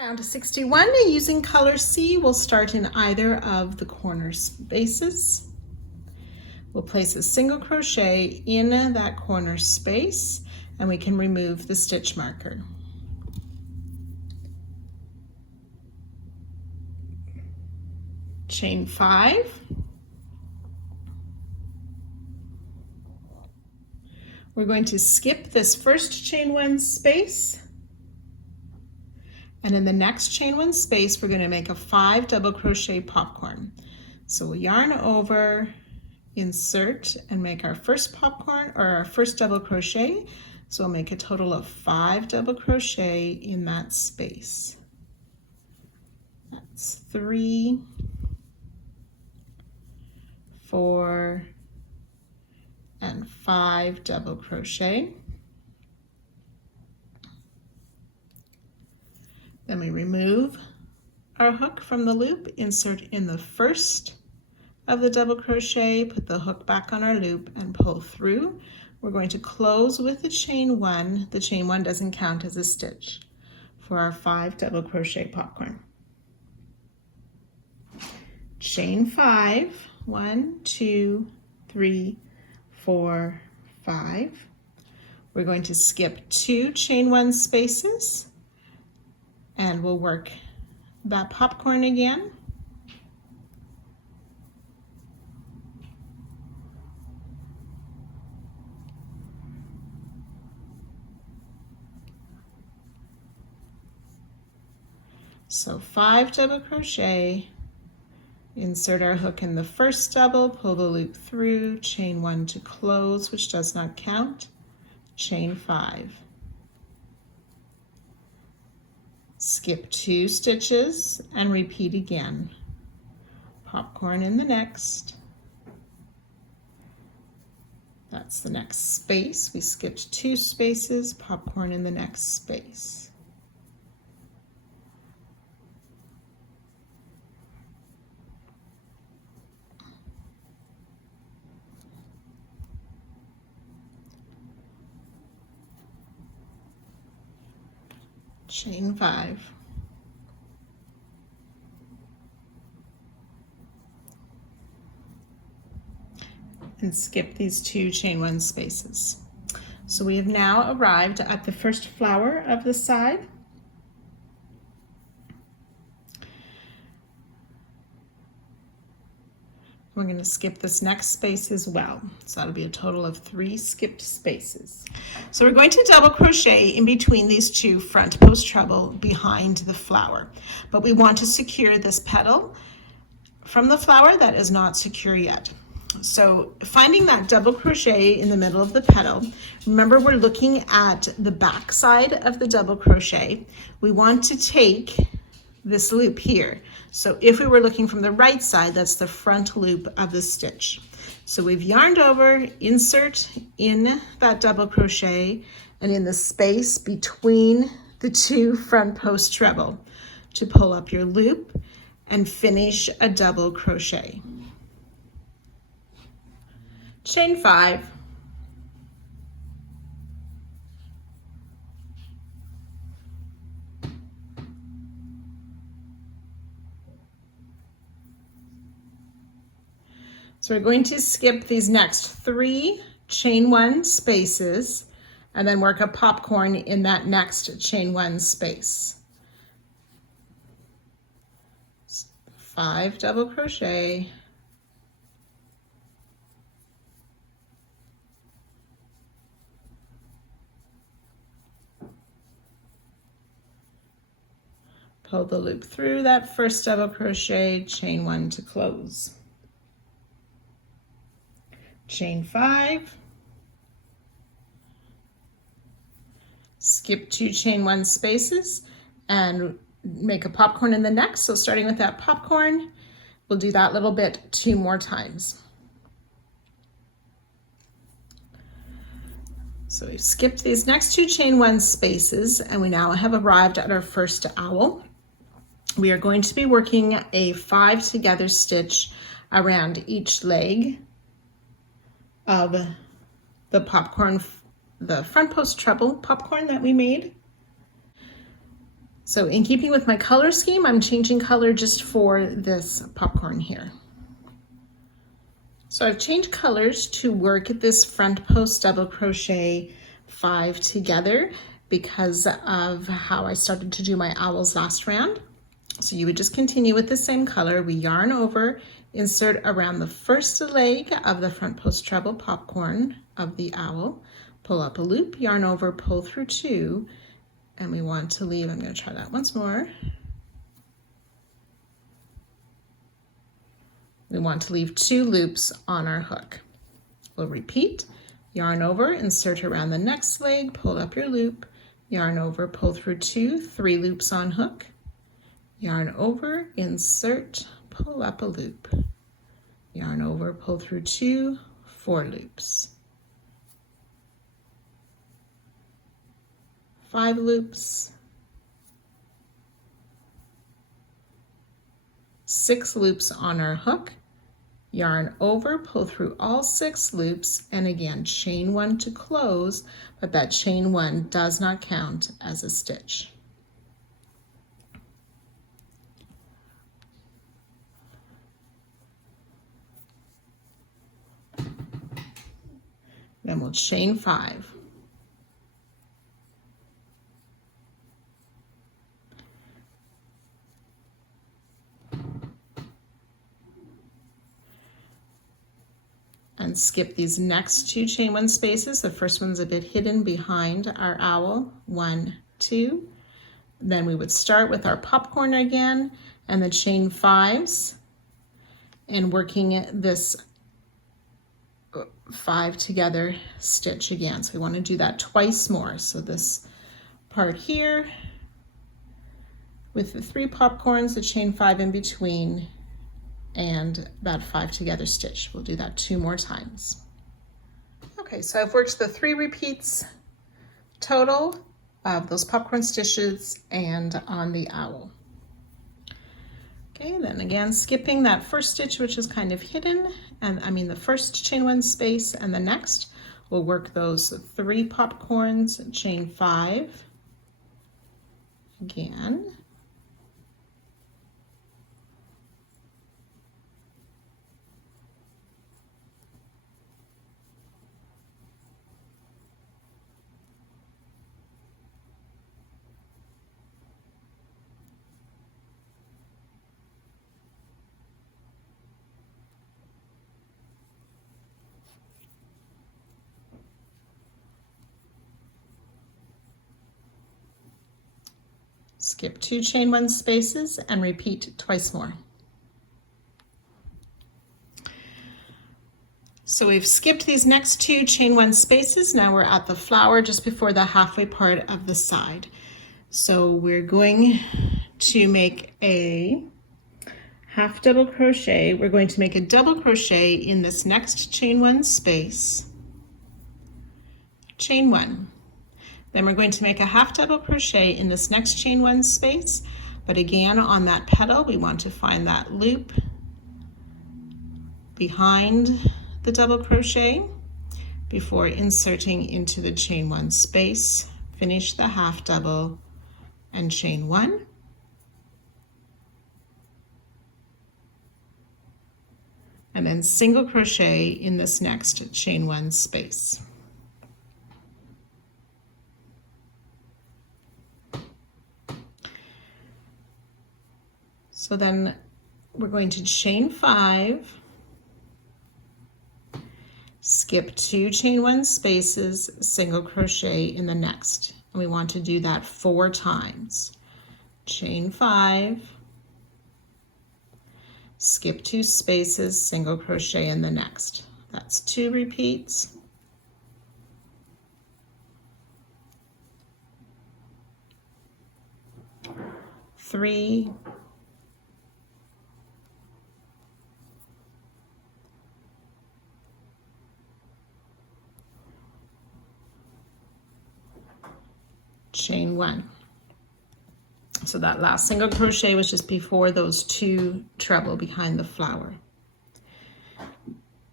Round 61, using color C, we'll start in either of the corner spaces. We'll place a single crochet in that corner space, and we can remove the stitch marker. Chain 5. We're going to skip this first chain 1 space, and in the next chain 1 space we're going to make a 5 double crochet popcorn. So we'll yarn over, insert, and make our first popcorn or our first double crochet. So we'll make a total of 5 double crochet in that space. That's 3, 4, and 5 double crochet. Then we remove our hook from the loop, insert in the first of the double crochet, put the hook back on our loop and pull through. We're going to close with the chain 1. The chain 1 doesn't count as a stitch for our 5 double crochet popcorn. Chain 5, 1, 2, 3, 4, 5. We're going to skip 2 chain 1 spaces, and we'll work that popcorn again. So 5 double crochet, insert our hook in the first double, pull the loop through, chain 1 to close, which does not count, chain 5. Skip 2 stitches and repeat again. Popcorn in the next. That's the next space. We skipped 2 spaces, popcorn in the next space. Chain 5. And skip these 2 chain 1 spaces. So we have now arrived at the first flower of the side. We're going to skip this next space as well. So that'll be a total of 3 skipped spaces. So we're going to double crochet in between these 2 front post treble behind the flower. But we want to secure this petal from the flower that is not secure yet. So finding that double crochet in the middle of the petal, remember we're looking at the back side of the double crochet. We want to take this loop here. So if we were looking from the right side, that's the front loop of the stitch. So we've yarned over, insert in that double crochet, and in the space between the 2 front post treble to pull up your loop and finish a double crochet. Chain 5. So we're going to skip these next 3 chain 1 spaces and then work a popcorn in that next chain 1 space. 5 double crochet, pull the loop through that first double crochet, chain 1 to close. Chain 5, skip 2 chain 1 spaces and make a popcorn in the next. So starting with that popcorn, we'll do that little bit 2 more times. So we've skipped these next 2 chain 1 spaces and we now have arrived at our first owl. We are going to be working a 5 together stitch around each leg of the popcorn, the front post treble popcorn that we made. So in keeping with my color scheme, I'm changing color just for this popcorn here. So I've changed colors to work this front post double crochet 5 together because of how I started to do my owls last round. So you would just continue with the same color. We yarn over, insert around the first leg of the front post treble popcorn of the owl, pull up a loop, yarn over, pull through 2, and we want to leave, I'm going to try that once more. We want to leave 2 loops on our hook. We'll repeat, yarn over, insert around the next leg, pull up your loop, yarn over, pull through 2, 3 loops on hook, yarn over, insert, pull up a loop, yarn over, pull through 2, 4 loops, 5 loops, 6 loops on our hook, yarn over, pull through all 6 loops, and again chain 1 to close, but that chain 1 does not count as a stitch. Then we'll chain 5. And skip these next 2 chain 1 spaces. The first one's a bit hidden behind our owl, 1, 2. Then we would start with our popcorn again and the chain 5s and working this 5 together stitch again. So we want to do that twice more. So this part here with the 3 popcorns, the chain 5 in between, and that 5 together stitch. We'll do that 2 more times. Okay, so I've worked the 3 repeats total of those popcorn stitches and on the owl. Okay, then again skipping that first stitch, which is kind of hidden, and the first chain 1 space, and the next we'll work those 3 popcorns, chain 5 again, skip 2 chain 1 spaces and repeat twice more. So we've skipped these next 2 chain 1 spaces. Now we're at the flower just before the halfway part of the side. So we're going to make a half double crochet. We're going to make a double crochet in this next chain 1 space, chain 1. Then we're going to make a half double crochet in this next chain 1 space, but again on that petal we want to find that loop behind the double crochet before inserting into the chain 1 space. Finish the half double and chain 1. And then single crochet in this next chain 1 space. So then we're going to chain 5, skip 2 chain 1 spaces, single crochet in the next. And we want to do that 4 times. Chain 5, skip 2 spaces, single crochet in the next. That's 2 repeats. Three, chain 1. So that last single crochet was just before those 2 treble behind the flower.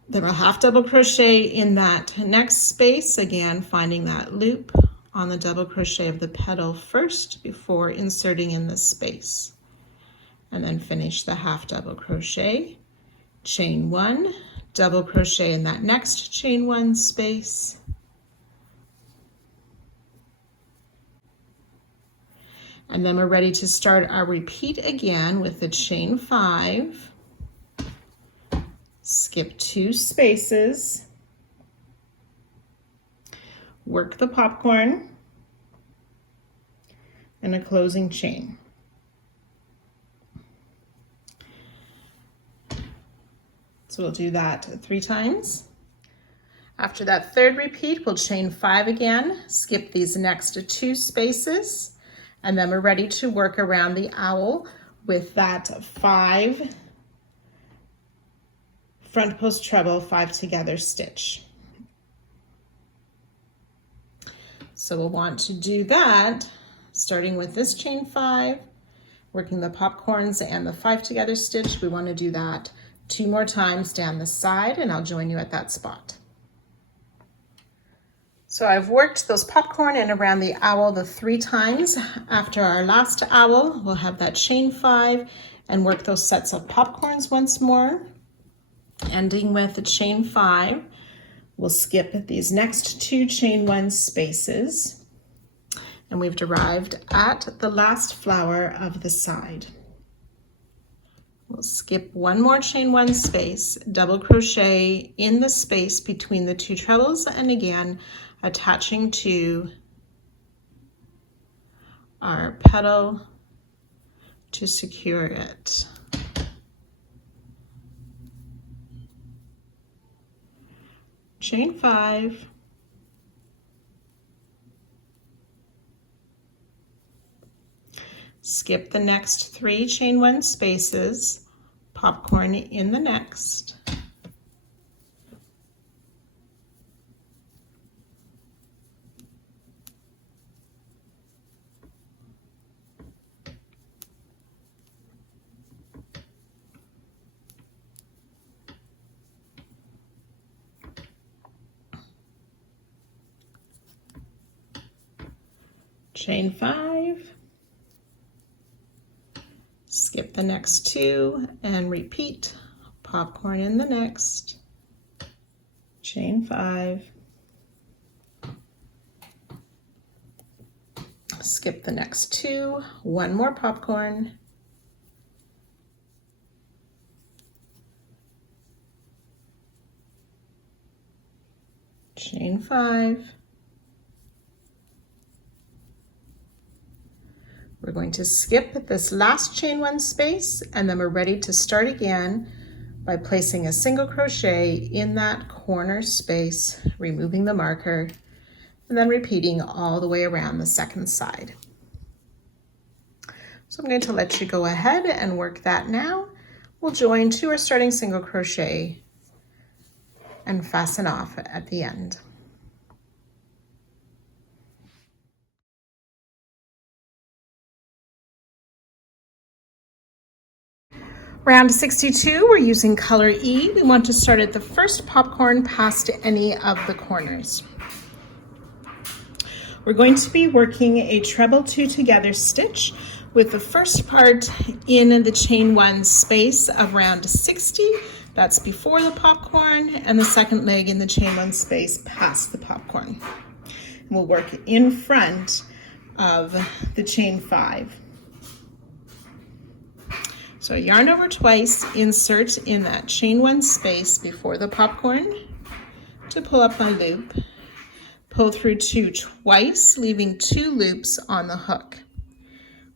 Then we'll half double crochet in that next space, again finding that loop on the double crochet of the petal first before inserting in the space, and then finish the half double crochet, chain 1, double crochet in that next chain 1 space, and then we're ready to start our repeat again with the chain 5, skip 2 spaces, work the popcorn, and a closing chain. So we'll do that 3 times. After that third repeat, we'll chain 5 again, skip these next 2 spaces, and then we're ready to work around the owl with that 5 front post treble 5 together stitch. So we'll want to do that starting with this chain 5, working the popcorns and the 5 together stitch. We want to do that 2 more times down the side, and I'll join you at that spot. So I've worked those popcorn and around the owl the 3 times. After our last owl, we'll have that chain 5 and work those sets of popcorns once more. Ending with the chain 5, we'll skip these next 2 chain 1 spaces, and we've arrived at the last flower of the side. We'll skip 1 more chain 1 space, double crochet in the space between the 2 trebles, and again attaching to our petal to secure it. Chain 5, skip the next 3 chain 1 spaces, popcorn in the next, chain 5, skip the next 2 and repeat, popcorn in the next, chain 5, skip the next 2, 1 more popcorn, chain 5, we're going to skip this last chain 1 space, and then we're ready to start again by placing a single crochet in that corner space, removing the marker, and then repeating all the way around the second side. So I'm going to let you go ahead and work that now. We'll join to our starting single crochet and fasten off at the end. Round 62, we're using color E. We want to start at the first popcorn past any of the corners. We're going to be working a treble 2 together stitch with the first part in the chain 1 space of round 60. That's before the popcorn, and the second leg in the chain 1 space past the popcorn. And we'll work in front of the chain 5. So yarn over twice, insert in that chain 1 space before the popcorn to pull up my loop, pull through 2 twice, leaving 2 loops on the hook.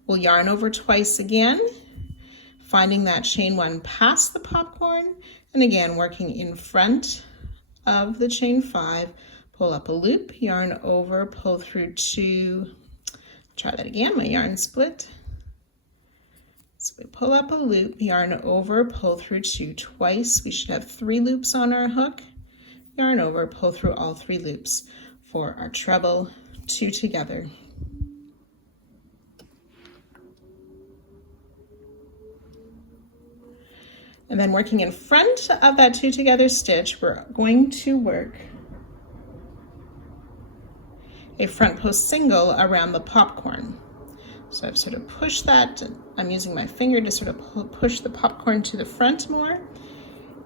We'll yarn over twice again, finding that chain 1 past the popcorn, and again working in front of the chain 5, pull up a loop, yarn over, pull through 2, try that again, my yarn split. So we pull up a loop, yarn over, pull through 2 twice. We should have 3 loops on our hook. Yarn over, pull through all 3 loops for our treble 2 together. And then working in front of that 2 together stitch, we're going to work a front post single around the popcorn. So I've sort of pushed that. I'm using my finger to sort of push the popcorn to the front more.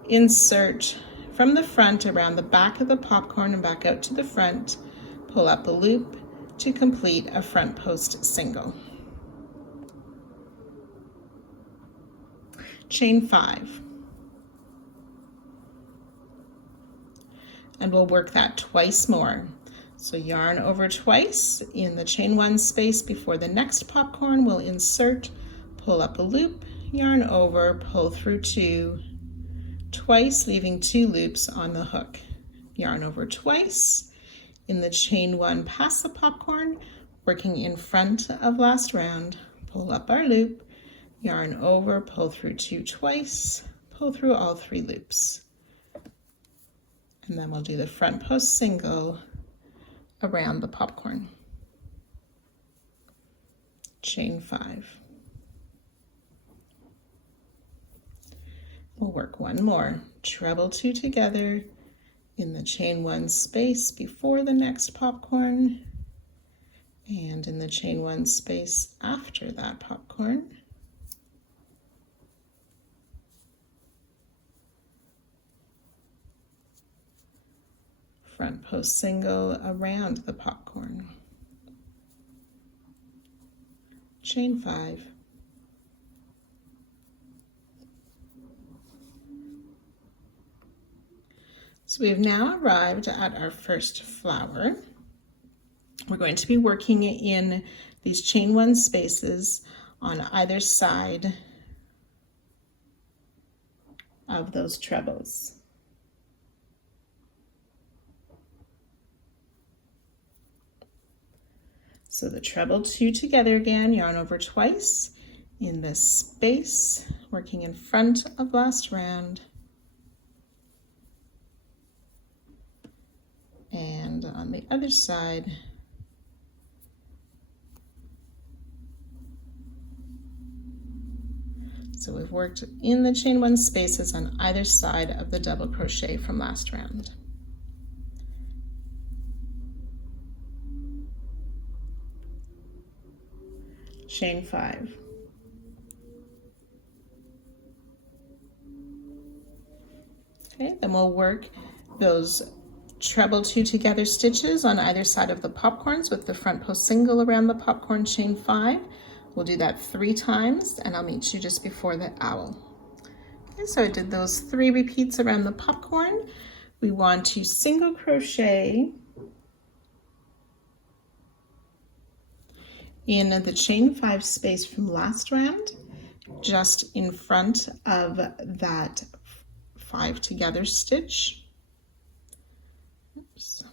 Insert from the front around the back of the popcorn and back out to the front. Pull up a loop to complete a front post single. Chain 5. And we'll work that twice more. So yarn over twice in the chain 1 space before the next popcorn. We'll insert, pull up a loop, yarn over, pull through 2, twice, leaving 2 loops on the hook. Yarn over twice in the chain 1 past the popcorn, working in front of last round. Pull up our loop, yarn over, pull through 2 twice, pull through all 3 loops. And then we'll do the front post single around the popcorn. Chain 5. We'll work one more. Treble 2 together in the chain 1 space before the next popcorn and in the chain 1 space after that popcorn. Front post single around the popcorn. Chain 5. So we have now arrived at our first flower. We're going to be working in these chain 1 spaces on either side of those trebles. So the treble 2 together again, yarn over twice in this space, working in front of last round. And on the other side, so we've worked in the chain 1 spaces on either side of the double crochet from last round. Chain 5. Okay, then we'll work those treble 2 together stitches on either side of the popcorns with the front post single around the popcorn. Chain 5. We'll do that 3 times and I'll meet you just before the owl. Okay, so I did those 3 repeats around the popcorn. We want to single crochet in the chain 5 space from last round, just in front of that 5 together stitch. Oops.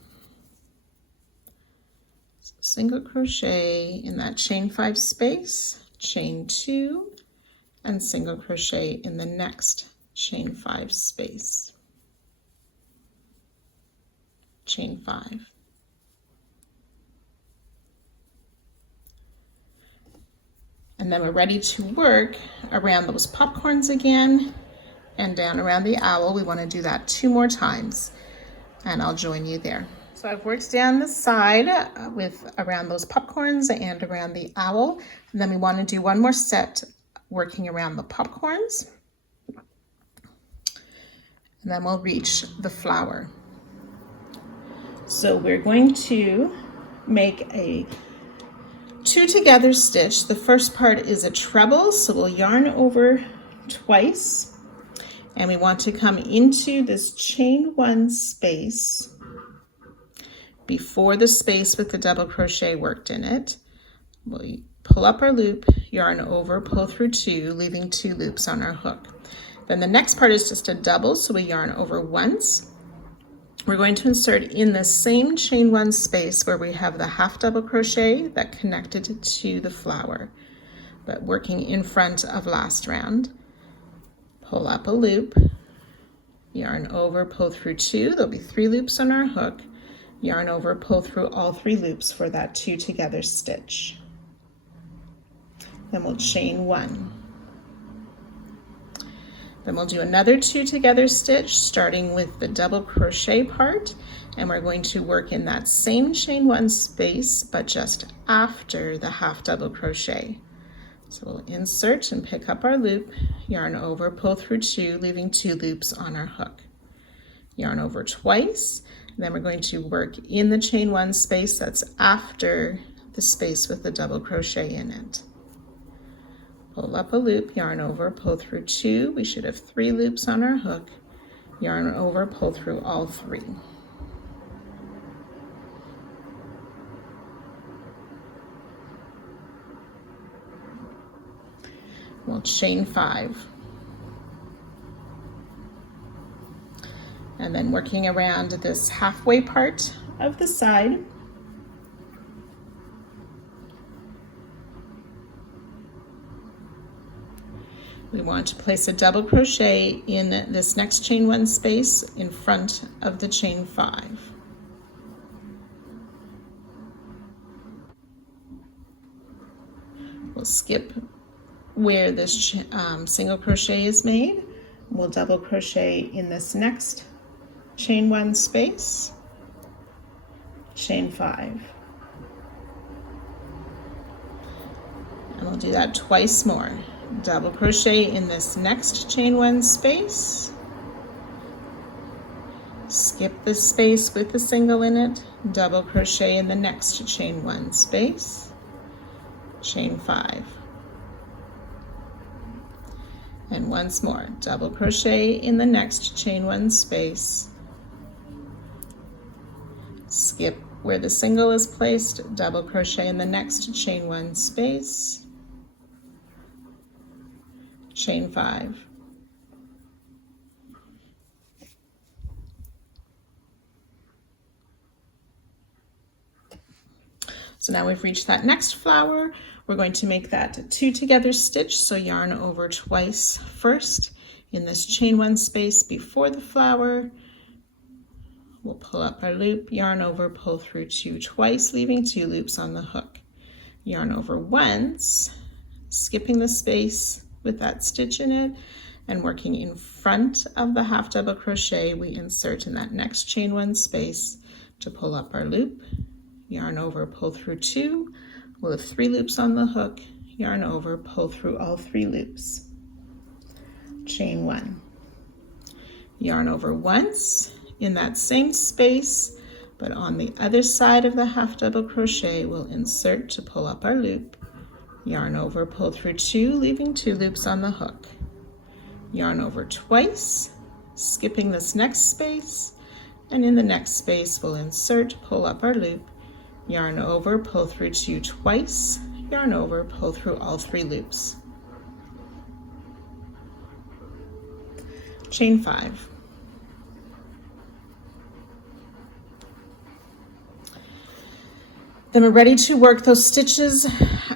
So single crochet in that chain 5 space, chain 2, and single crochet in the next chain 5 space, chain 5. And then we're ready to work around those popcorns again and down around the owl. We want to do that 2 more times and I'll join you there. So I've worked down the side with around those popcorns and around the owl. And then we want to do 1 more set working around the popcorns. And then we'll reach the flower. So we're going to make a 2 together stitch. The first part is a treble, so we'll yarn over twice and we want to come into this chain 1 space before the space with the double crochet worked in it. We'll pull up our loop, yarn over, pull through 2, leaving 2 loops on our hook. Then the next part is just a double, so we yarn over once. We're going to insert in the same chain 1 space where we have the half double crochet that connected to the flower, but working in front of last round. Pull up a loop, yarn over, pull through 2. There'll be 3 loops on our hook. Yarn over, pull through all 3 loops for that 2 together stitch. Then we'll chain 1. Then we'll do another 2 together stitch, starting with the double crochet part, and we're going to work in that same chain 1 space, but just after the half double crochet. So we'll insert and pick up our loop, yarn over, pull through 2, leaving 2 loops on our hook. Yarn over twice, and then we're going to work in the chain 1 space that's after the space with the double crochet in it. Pull up a loop, yarn over, pull through 2. We should have 3 loops on our hook. Yarn over, pull through all 3. We'll chain 5. And then working around this halfway part of the side, we want to place a double crochet in this next chain 1 space in front of the chain 5. We'll skip where this single crochet is made. We'll double crochet in this next chain 1 space, chain 5. And we'll do that twice more. Double crochet in this next chain 1 space, skip the space with the single in it, double crochet in the next chain 1 space, chain 5. And once more, double crochet in the next chain 1 space, skip where the single is placed, double crochet in the next chain 1 space, chain 5. So now we've reached that next flower. We're going to make that 2 together stitch, so yarn over twice first in this chain 1 space before the flower. We'll pull up our loop, yarn over, pull through 2 twice, leaving 2 loops on the hook. Yarn over once, skipping the space with that stitch in it, and working in front of the half double crochet, we insert in that next chain 1 space to pull up our loop, yarn over, pull through 2, we'll have 3 loops on the hook, yarn over, pull through all 3 loops, chain 1, yarn over once in that same space, but on the other side of the half double crochet, we'll insert to pull up our loop, yarn over, pull through 2, leaving 2 loops on the hook, yarn over twice, skipping this next space, and in the next space we'll insert, pull up our loop, yarn over, pull through 2 twice, yarn over, pull through all 3 loops, chain 5. Then we're ready to work those stitches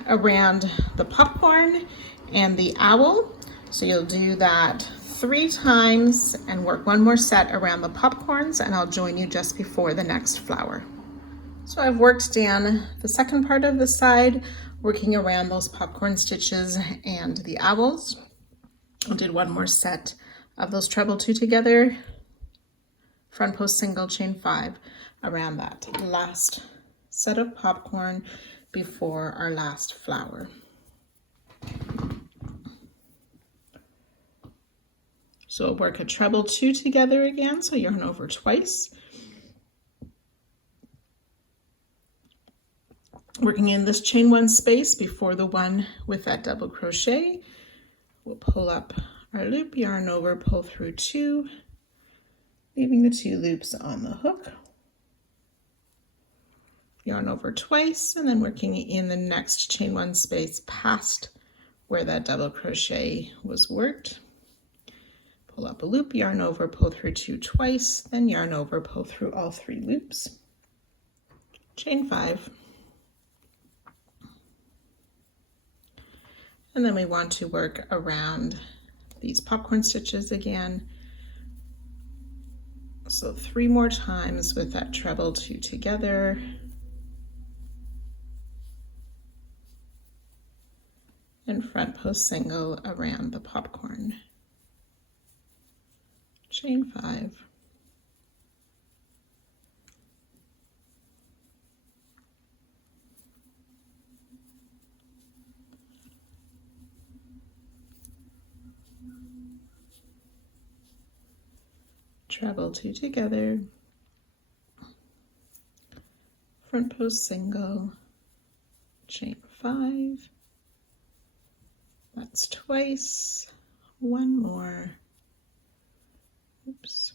around the popcorn and the owl. So you'll do that 3 times and work 1 more set around the popcorns, and I'll join you just before the next flower. So I've worked down the second part of the side, working around those popcorn stitches and the owls. I did 1 more set of those treble 2 together, front post single, chain 5 around that last set of popcorn before our last flower. So we'll work a treble 2 together again, so yarn over twice. Working in this chain 1 space before the one with that double crochet, we'll pull up our loop, yarn over, pull through 2, leaving the 2 loops on the hook. Yarn over twice, and then working in the next chain 1 space past where that double crochet was worked. Pull up a loop, yarn over, pull through 2 twice, then yarn over, pull through all 3 loops, chain 5. And then we want to work around these popcorn stitches again. So 3 more times with that treble 2 together. And front post single around the popcorn. chain 5, treble 2 together, front post single, chain 5, that's twice, one more, oops,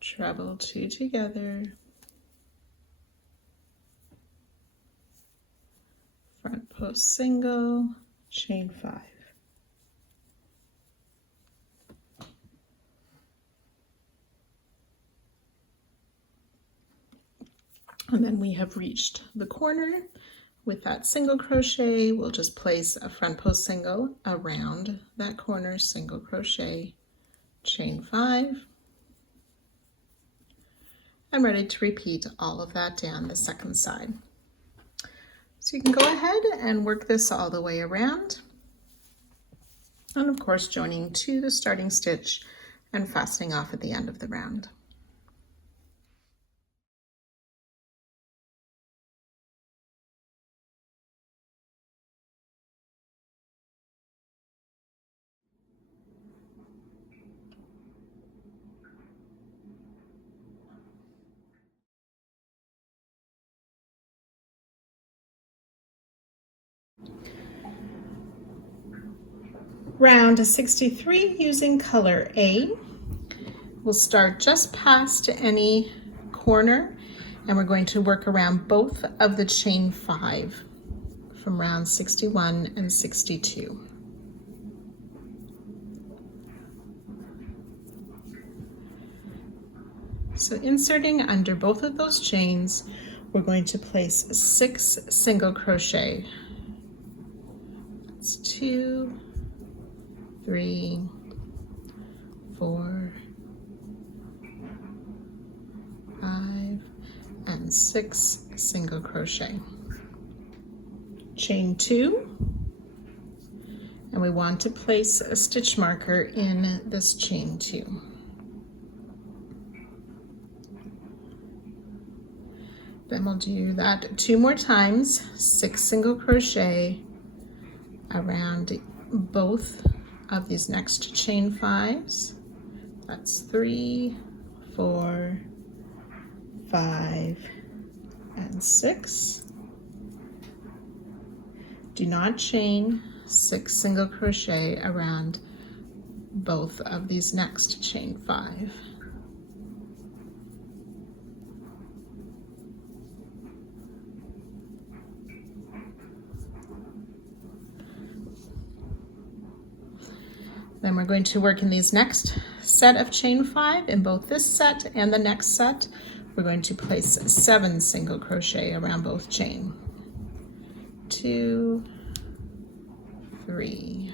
treble 2 together, front post single, chain 5. And then we have reached the corner. With that single crochet, we'll just place a front post single around that corner, single crochet, chain 5. I'm ready to repeat all of that down the second side. So you can go ahead and work this all the way around. And of course, joining to the starting stitch and fastening off at the end of the round. Round 63 using color A. We'll start just past any corner and we're going to work around both of the chain 5 from round 61 and 62. So inserting under both of those chains, we're going to place 6 single crochet. That's 2, 3, 4, 5, and 6 single crochet. Chain 2, and we want to place a stitch marker in this chain 2. Then we'll do that 2 more times, 6 single crochet around both of these next chain 5s. That's 3, 4, 5, and 6. Do not chain 6 single crochet around both of these next chain 5. Then we're going to work in these next set of chain 5. In both this set and the next set, we're going to place 7 single crochet around both chain. 2, 3,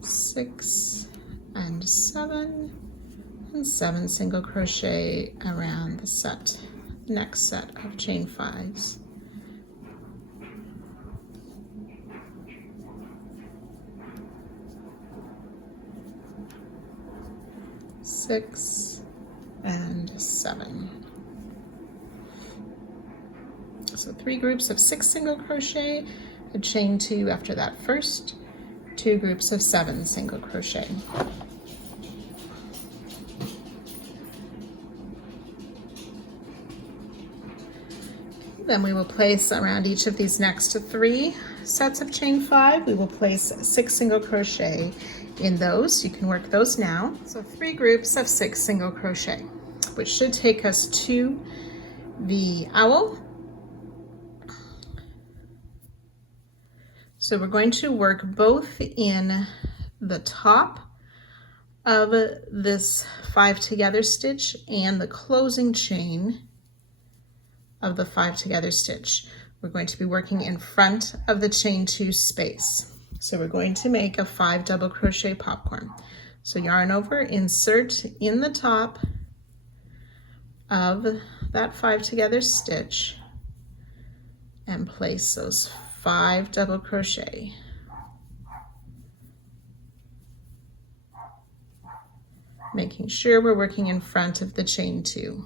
6, and 7, and 7 single crochet around the next set of chain 5s. 6 and 7. So 3 groups of 6 single crochet, a chain 2 after that first, 2 groups of 7 single crochet. Then we will place around each of these next 3 sets of chain 5, we will place 6 single crochet in those. You can work those now. So 3 groups of 6 single crochet, which should take us to the owl. So we're going to work both in the top of this 5 together stitch and the closing chain of the 5 together stitch. We're going to be working in front of the chain 2 space. So we're going to make a 5 double crochet popcorn. So yarn over, insert in the top, of that 5 together stitch and place those 5 double crochet. Making sure we're working in front of the chain 2.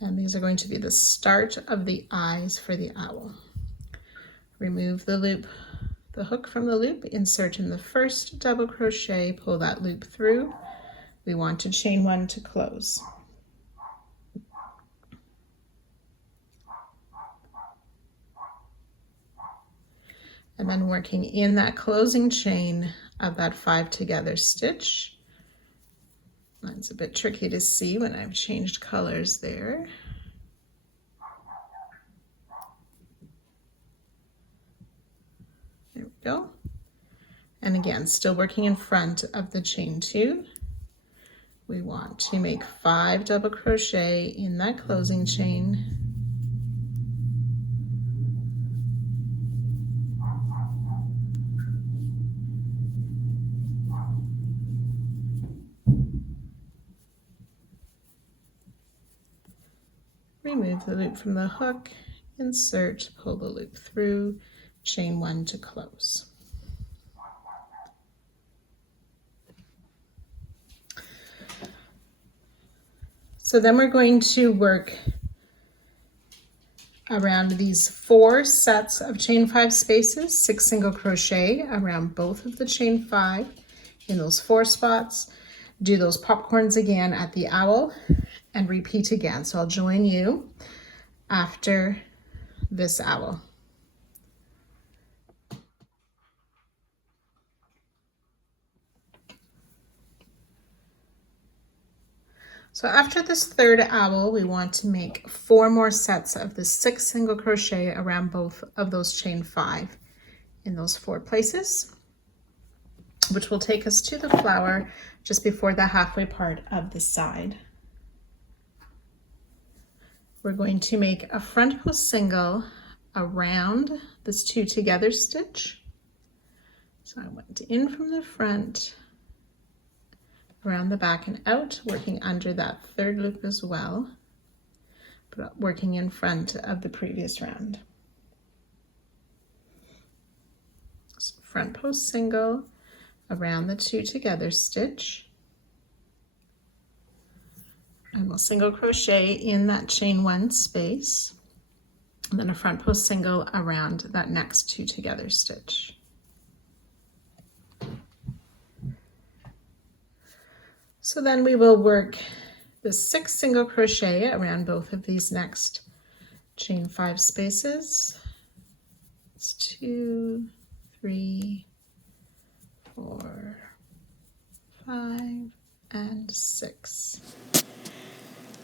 And these are going to be the start of the eyes for the owl. Remove the loop, the hook from the loop, insert in the first double crochet, pull that loop through. We want to chain 1 to close. And then working in that closing chain of that 5 together stitch. That's a bit tricky to see when I've changed colors there. There we go. And again, still working in front of the chain 2. We want to make 5 double crochet in that closing chain. Remove the loop from the hook, insert, pull the loop through, chain 1 to close. So then we're going to work around these 4 sets of chain 5 spaces, 6 single crochet around both of the chain 5 in those 4 spots. Do those popcorns again at the owl and repeat again. So I'll join you after this owl. So after this third owl, we want to make 4 more sets of the 6 single crochet around both of those chain 5 in those 4 places, which will take us to the flower just before the halfway part of the side. We're going to make a front post single around this 2 together stitch. So I went in from the front, around the back and out, working under that 3rd loop as well, but working in front of the previous round. So front post single around the 2 together stitch. And we'll single crochet in that chain 1 space, and then a front post single around that next 2 together stitch. So then we will work the 6 single crochet around both of these next chain 5 spaces. It's 2, 3, 4, 5, and 6.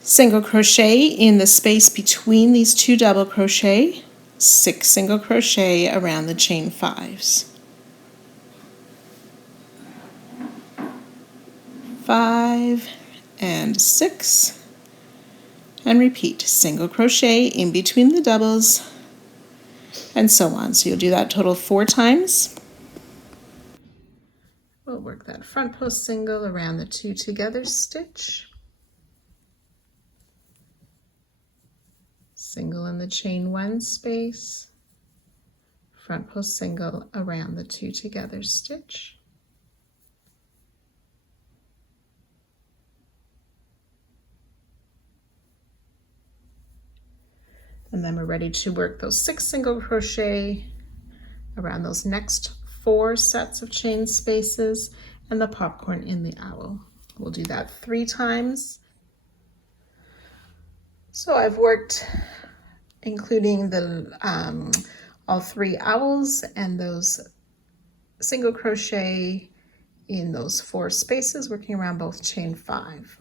Single crochet in the space between these 2 double crochet, 6 single crochet around the chain 5s. 5 and 6, and repeat, single crochet in between the doubles, and so on. So you'll do that total 4 times. We'll work that front post single around the 2 together stitch. Single in the chain 1 space, front post single around the 2 together stitch. And then we're ready to work those 6 single crochet around those next 4 sets of chain spaces and the popcorn in the owl. We'll do that 3 times. So I've worked including the all 3 owls and those single crochet in those 4 spaces, working around both chain 5.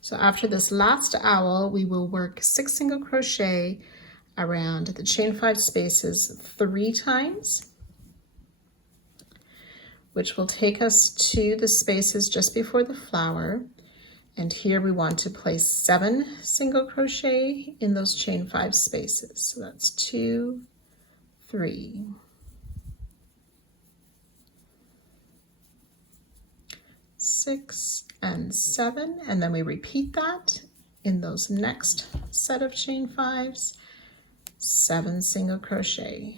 So after this last owl, we will work 6 single crochet around the chain 5 spaces 3 times, which will take us to the spaces just before the flower. And here we want to place 7 single crochet in those chain 5 spaces. So that's 2, 3, 6 and 7, and then we repeat that in those next set of chain 5s, 7 single crochet,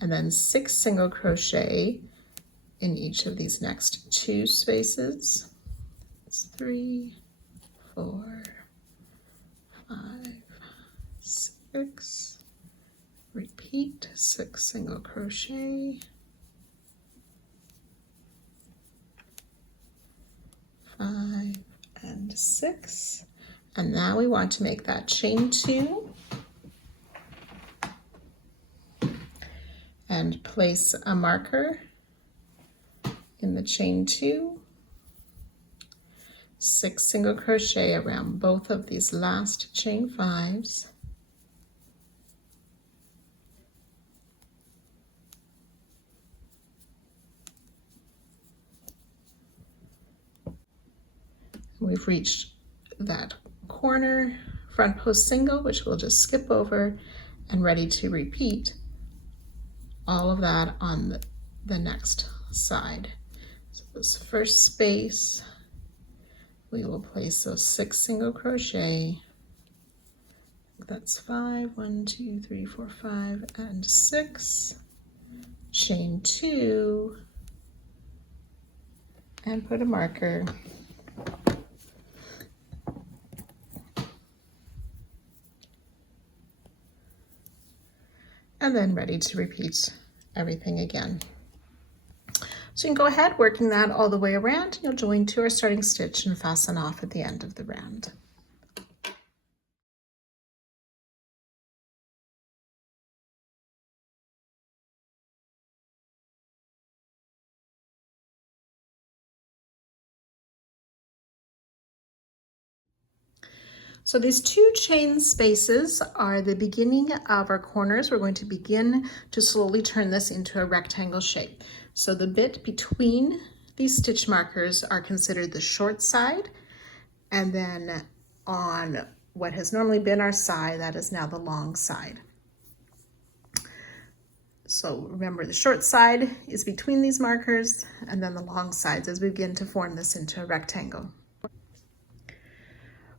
and then 6 single crochet in each of these next 2 spaces. It's 3, 4, 5, 6, repeat 6 single crochet, 5 and 6, and now we want to make that chain 2 and place a marker in the chain 2, 6 single crochet around both of these last chain 5s, we've reached that corner front post single, which we'll just skip over, and ready to repeat all of that on the next side. So this first space, we will place those 6 single crochet. That's 5, 1, 2, 3, 4, 5, and 6. Chain 2, and put a marker. And then ready to repeat everything again. So you can go ahead working that all the way around. You'll join to our starting stitch and fasten off at the end of the round. So these 2 chain spaces are the beginning of our corners. We're going to begin to slowly turn this into a rectangle shape. So the bit between these stitch markers are considered the short side, and then on what has normally been our side, that is now the long side. So remember, the short side is between these markers, and then the long sides as we begin to form this into a rectangle.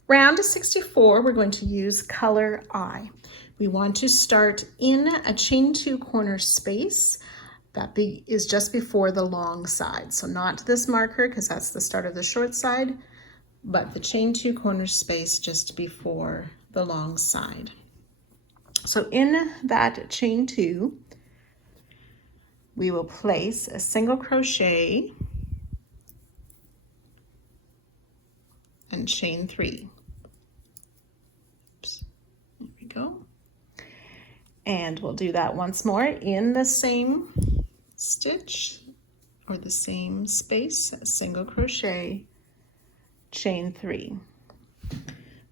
Round 64, we're going to use color I. We want to start in a chain 2 corner space that is just before the long side. So not this marker, because that's the start of the short side, but the chain 2 corner space just before the long side. So in that chain 2, we will place a single crochet and chain 3. Oops. There we go. And we'll do that once more in the same stitch or the same space, a single crochet, chain 3.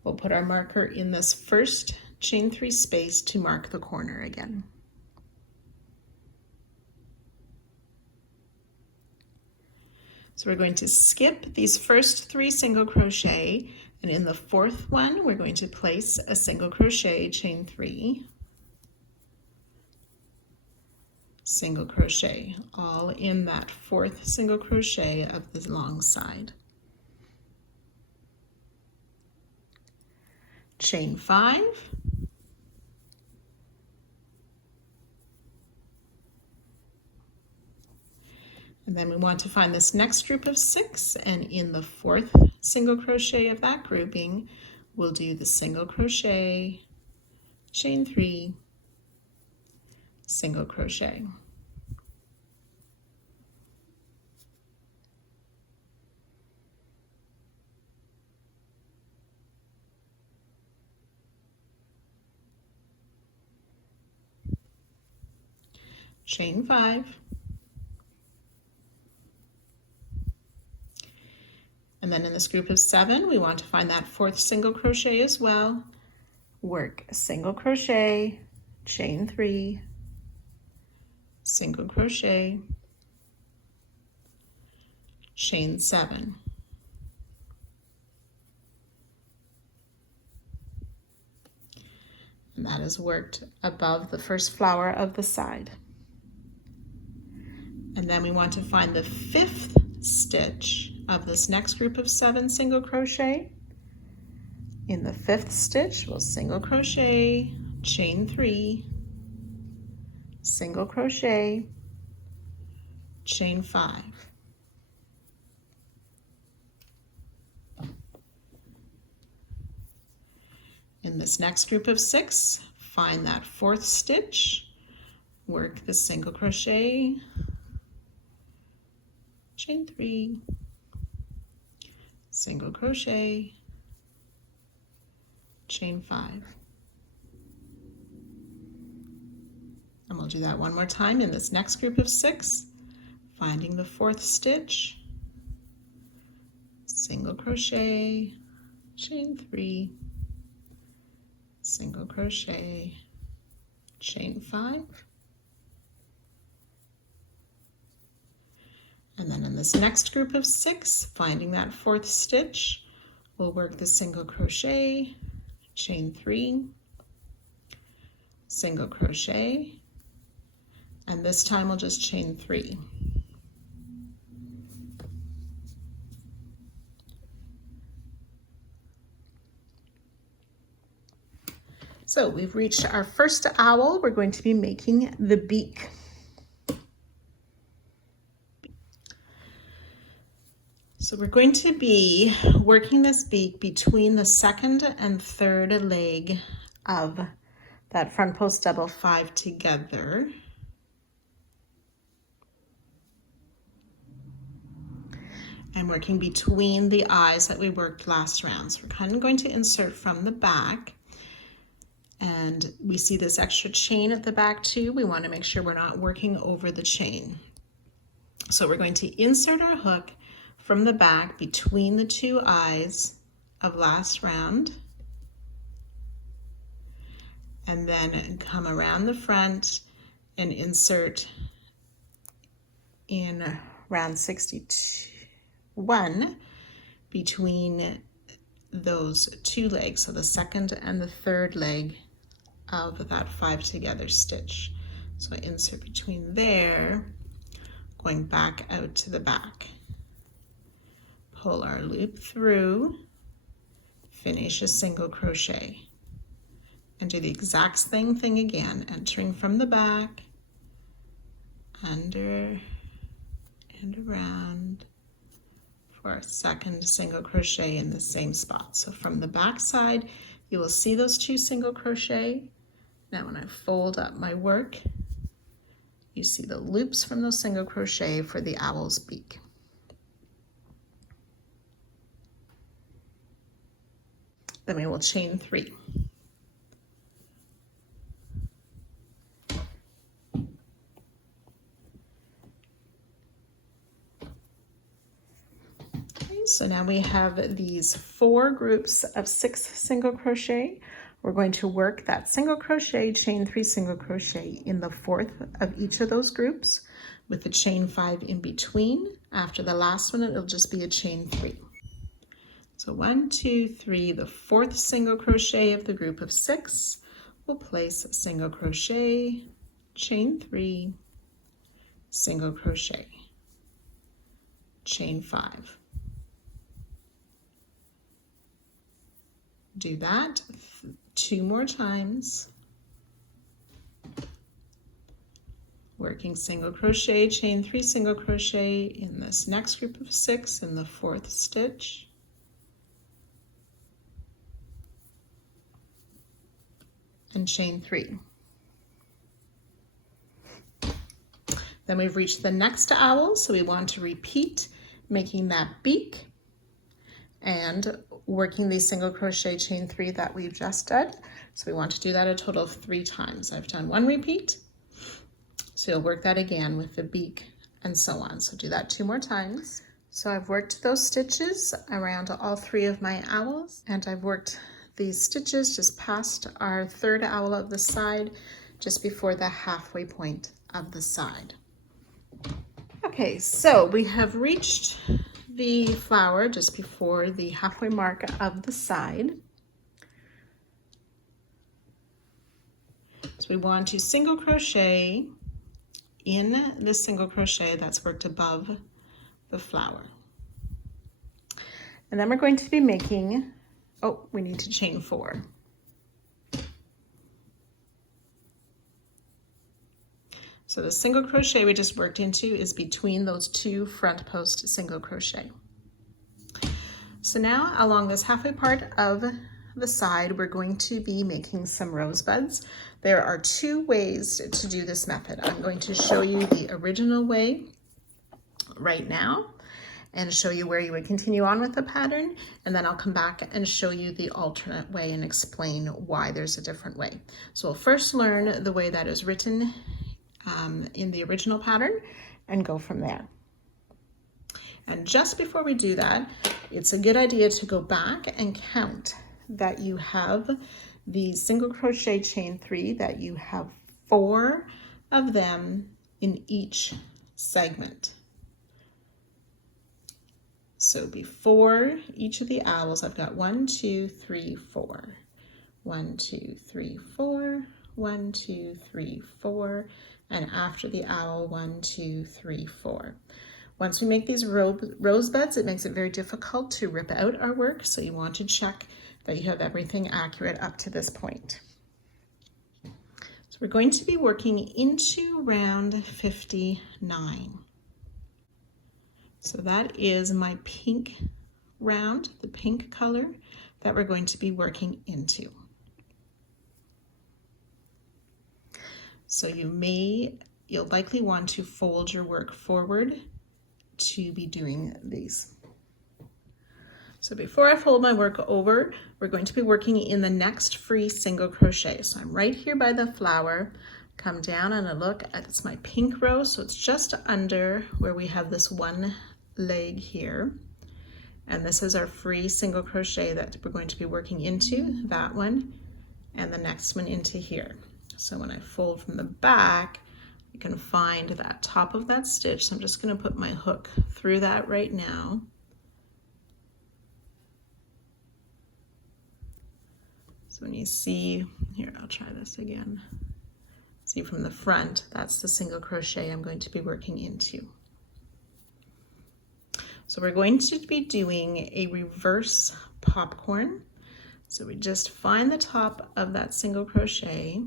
We'll put our marker in this first chain 3 space to mark the corner again. So we're going to skip these first 3 single crochet, and in the 4th one we're going to place a single crochet, chain 3, single crochet, all in that 4th single crochet of the long side. Chain 5, and then we want to find this next group of 6, and in the 4th single crochet of that grouping, we'll do the single crochet, chain 3, single crochet. Chain 5, and then in this group of 7 we want to find that 4th single crochet as well. Work a single crochet, chain 3, single crochet, chain 7. And that is worked above the first flower of the side. And then we want to find the 5th stitch of this next group of 7 single crochet. In the 5th stitch, we'll single crochet, chain 3, single crochet, chain 5. In this next group of 6, find that 4th stitch, work the single crochet, chain 3, single crochet, chain 5. And we'll do that one more time in this next group of 6, finding the 4th stitch, single crochet, chain 3, single crochet, chain 5. And then in this next group of 6, finding that 4th stitch, we'll work the single crochet, chain 3, single crochet, and this time we'll just chain 3. So we've reached our first owl. We're going to be making the beak. So we're going to be working this beak between the 2nd and 3rd leg of that front post double 5 together. I'm working between the eyes that we worked last round. So we're kind of going to insert from the back. And we see this extra chain at the back too. We want to make sure we're not working over the chain. So we're going to insert our hook from the back between the 2 eyes of last round. And then come around the front and insert in round 61 between those 2 legs, so the 2nd and the 3rd leg of that 5 together stitch. So insert between there, going back out to the back. Pull our loop through, finish a single crochet, and do the exact same thing again, entering from the back, under and around for a 2nd single crochet in the same spot. So from the back side, you will see those 2 single crochet. Now when I fold up my work, you see the loops from those single crochet for the owl's beak. Then we will chain 3. Okay, so now we have these 4 groups of 6 single crochet. We're going to work that single crochet, chain 3 single crochet in the 4th of each of those groups with the chain 5 in between. After the last one, it'll just be a chain 3. So 1, 2, 3, the 4th single crochet of the group of 6, we'll place a single crochet, chain 3, single crochet, chain 5. Do that 2 more times. Working single crochet, chain 3 single crochet in this next group of 6 in the 4th stitch. And chain 3. Then we've reached the next owl, so we want to repeat making that beak and working these single crochet, chain 3 that we've just done. So we want to do that a total of 3 times. I've done 1 repeat, so you'll work that again with the beak and so on. So do that 2 more times. So I've worked those stitches around all 3 of my owls, and I've worked these stitches just past our 3rd owl of the side, just before the halfway point of the side. Okay, so we have reached the flower just before the halfway mark of the side. So we want to single crochet in this single crochet that's worked above the flower. And then we're going to be making, oh, we need to chain 4. So the single crochet we just worked into is between those 2 front post single crochet. So now along this halfway part of the side, we're going to be making some rosebuds. There are 2 ways to do this method. I'm going to show you the original way right now and show you where you would continue on with the pattern, and then I'll come back and show you the alternate way and explain why there's a different way. So we'll first learn the way that is written in the original pattern and go from there. And just before we do that, it's a good idea to go back and count that you have the single crochet chain 3, that you have 4 of them in each segment. So before each of the owls, I've got 1, 2, 3, 4. 1, 2, 3, 4. 1, 2, 3, 4. And after the owl, 1, 2, 3, 4. Once we make these rosebuds, it makes it very difficult to rip out our work, so you want to check that you have everything accurate up to this point. So we're going to be working into round 59. So that is my pink round, the pink color that we're going to be working into. So you'll likely want to fold your work forward to be doing these. So before I fold my work over, we're going to be working in the next free single crochet. So I'm right here by the flower, come down and I look at, it's my pink row, so it's just under where we have this one leg here. And this is our free single crochet that we're going to be working into, that one, and the next one into here. So when I fold from the back, you can find that top of that stitch. So I'm just going to put my hook through that right now. So when you see, here, I'll try this again. See from the front, that's the single crochet I'm going to be working into. So we're going to be doing a reverse popcorn. So we just find the top of that single crochet,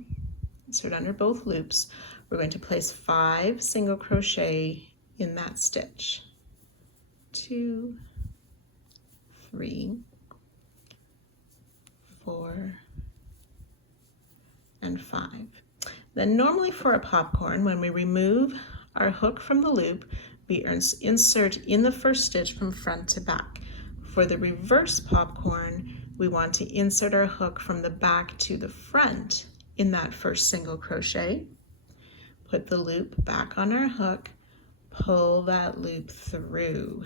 insert under both loops. We're going to place 5 single crochet in that stitch. 2, 3, 4, and 5. Then normally for a popcorn, when we remove our hook from the loop, we insert in the first stitch from front to back. For the reverse popcorn, we want to insert our hook from the back to the front in that first single crochet. Put the loop back on our hook, pull that loop through,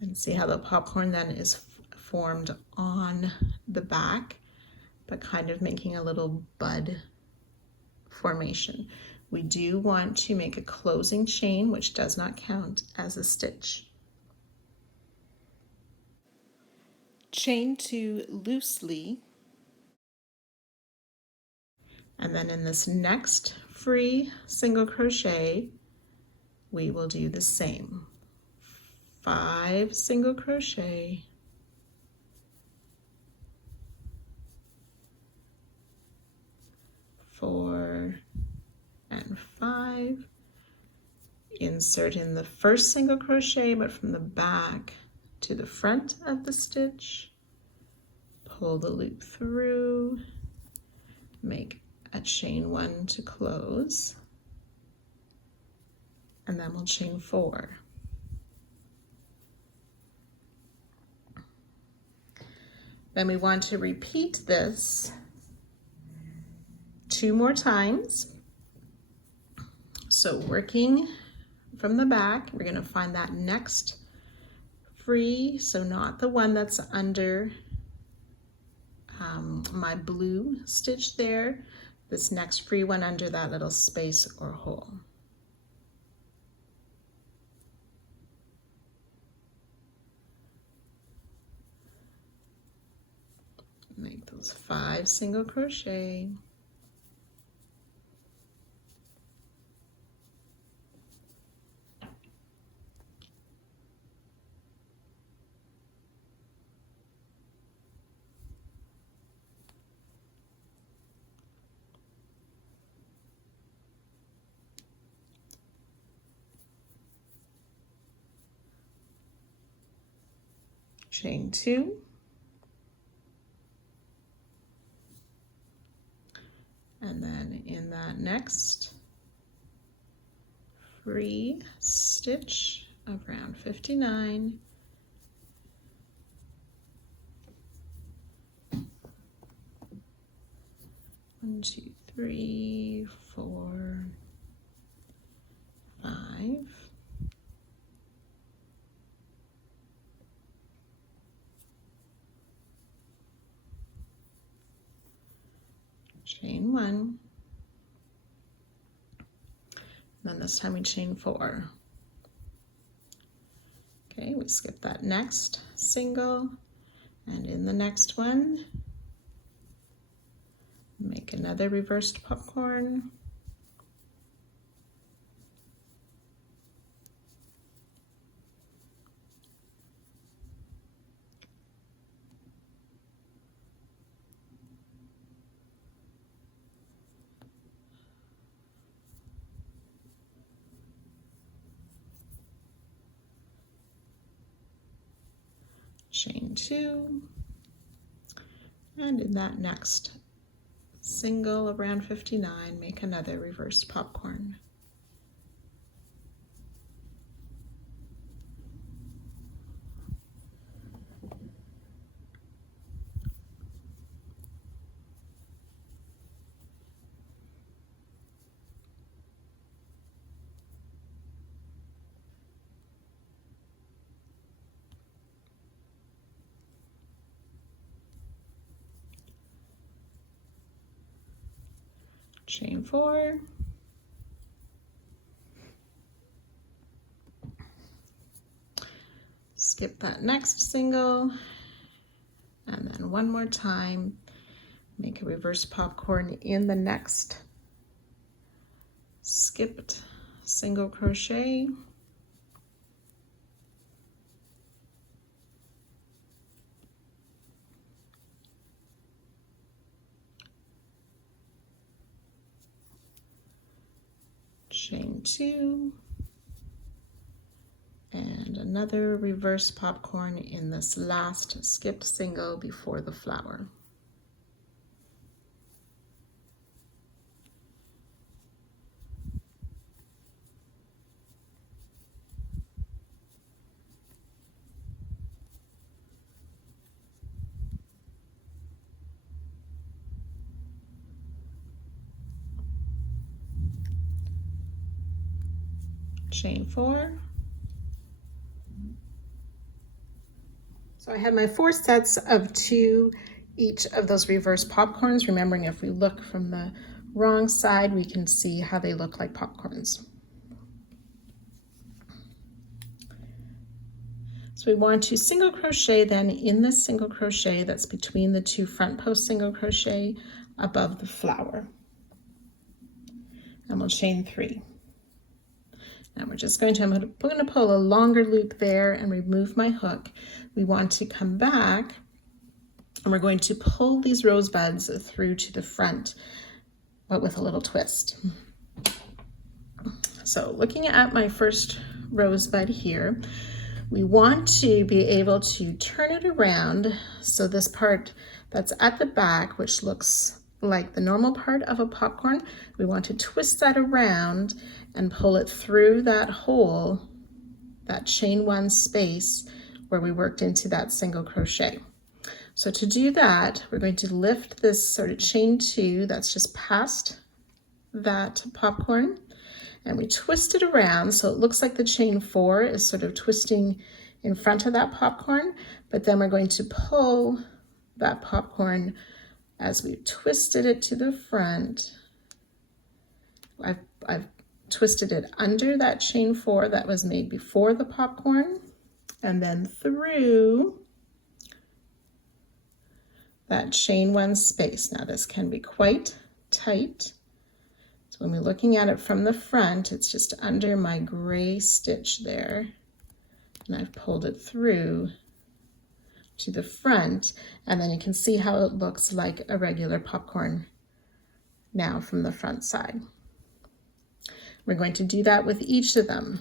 and see how the popcorn then is formed on the back, but kind of making a little bud formation. We do want to make a closing chain, which does not count as a stitch. Chain 2 loosely, and then in this next free single crochet, we will do the same. 5 single crochet, 4, and 5. Insert in the first single crochet, but from the back to the front of the stitch. Pull the loop through, make a chain 1 to close, and then we'll chain 4. Then we want to repeat this 2 more times. So working from the back, we're going to find that next free, so not the one that's under my blue stitch there, this next free one under that little space or hole. It's 5 single crochet. Chain 2, and then in that next free stitch of round 59, one, 2, 3, 4, 5, chain 1, and then this time we chain 4. Okay, we skip that next single, and in the next one, make another reversed popcorn. Chain 2, and in that next single around 59, make another reversed popcorn. Chain 4, skip that next single, and then one more time, make a reverse popcorn in the next skipped single crochet, chain 2, and another reverse popcorn in this last skipped single before the flower. Chain 4. So I had my 4 sets of 2 each of those reverse popcorns. Remembering, if we look from the wrong side, we can see how they look like popcorns. So we want to single crochet then in this single crochet that's between the 2 front post single crochet above the flower. And we'll chain 3. And we're just going to, I'm going to pull a longer loop there and remove my hook. We want to come back and we're going to pull these rosebuds through to the front, but with a little twist. So looking at my first rosebud here, we want to be able to turn it around. So this part that's at the back, which looks like the normal part of a popcorn, we want to twist that around and pull it through that hole, that chain 1 space where we worked into that single crochet. So to do that, we're going to lift this sort of chain 2 that's just past that popcorn, and we twist it around so it looks like the chain 4 is sort of twisting in front of that popcorn, but then we're going to pull that popcorn as we twisted it to the front. I've twisted it under that chain 4 that was made before the popcorn, and then through that chain one space. Now this can be quite tight. So when we're looking at it from the front, it's just under my gray stitch there. And I've pulled it through to the front, and then you can see how it looks like a regular popcorn now from the front side. We're going to do that with each of them.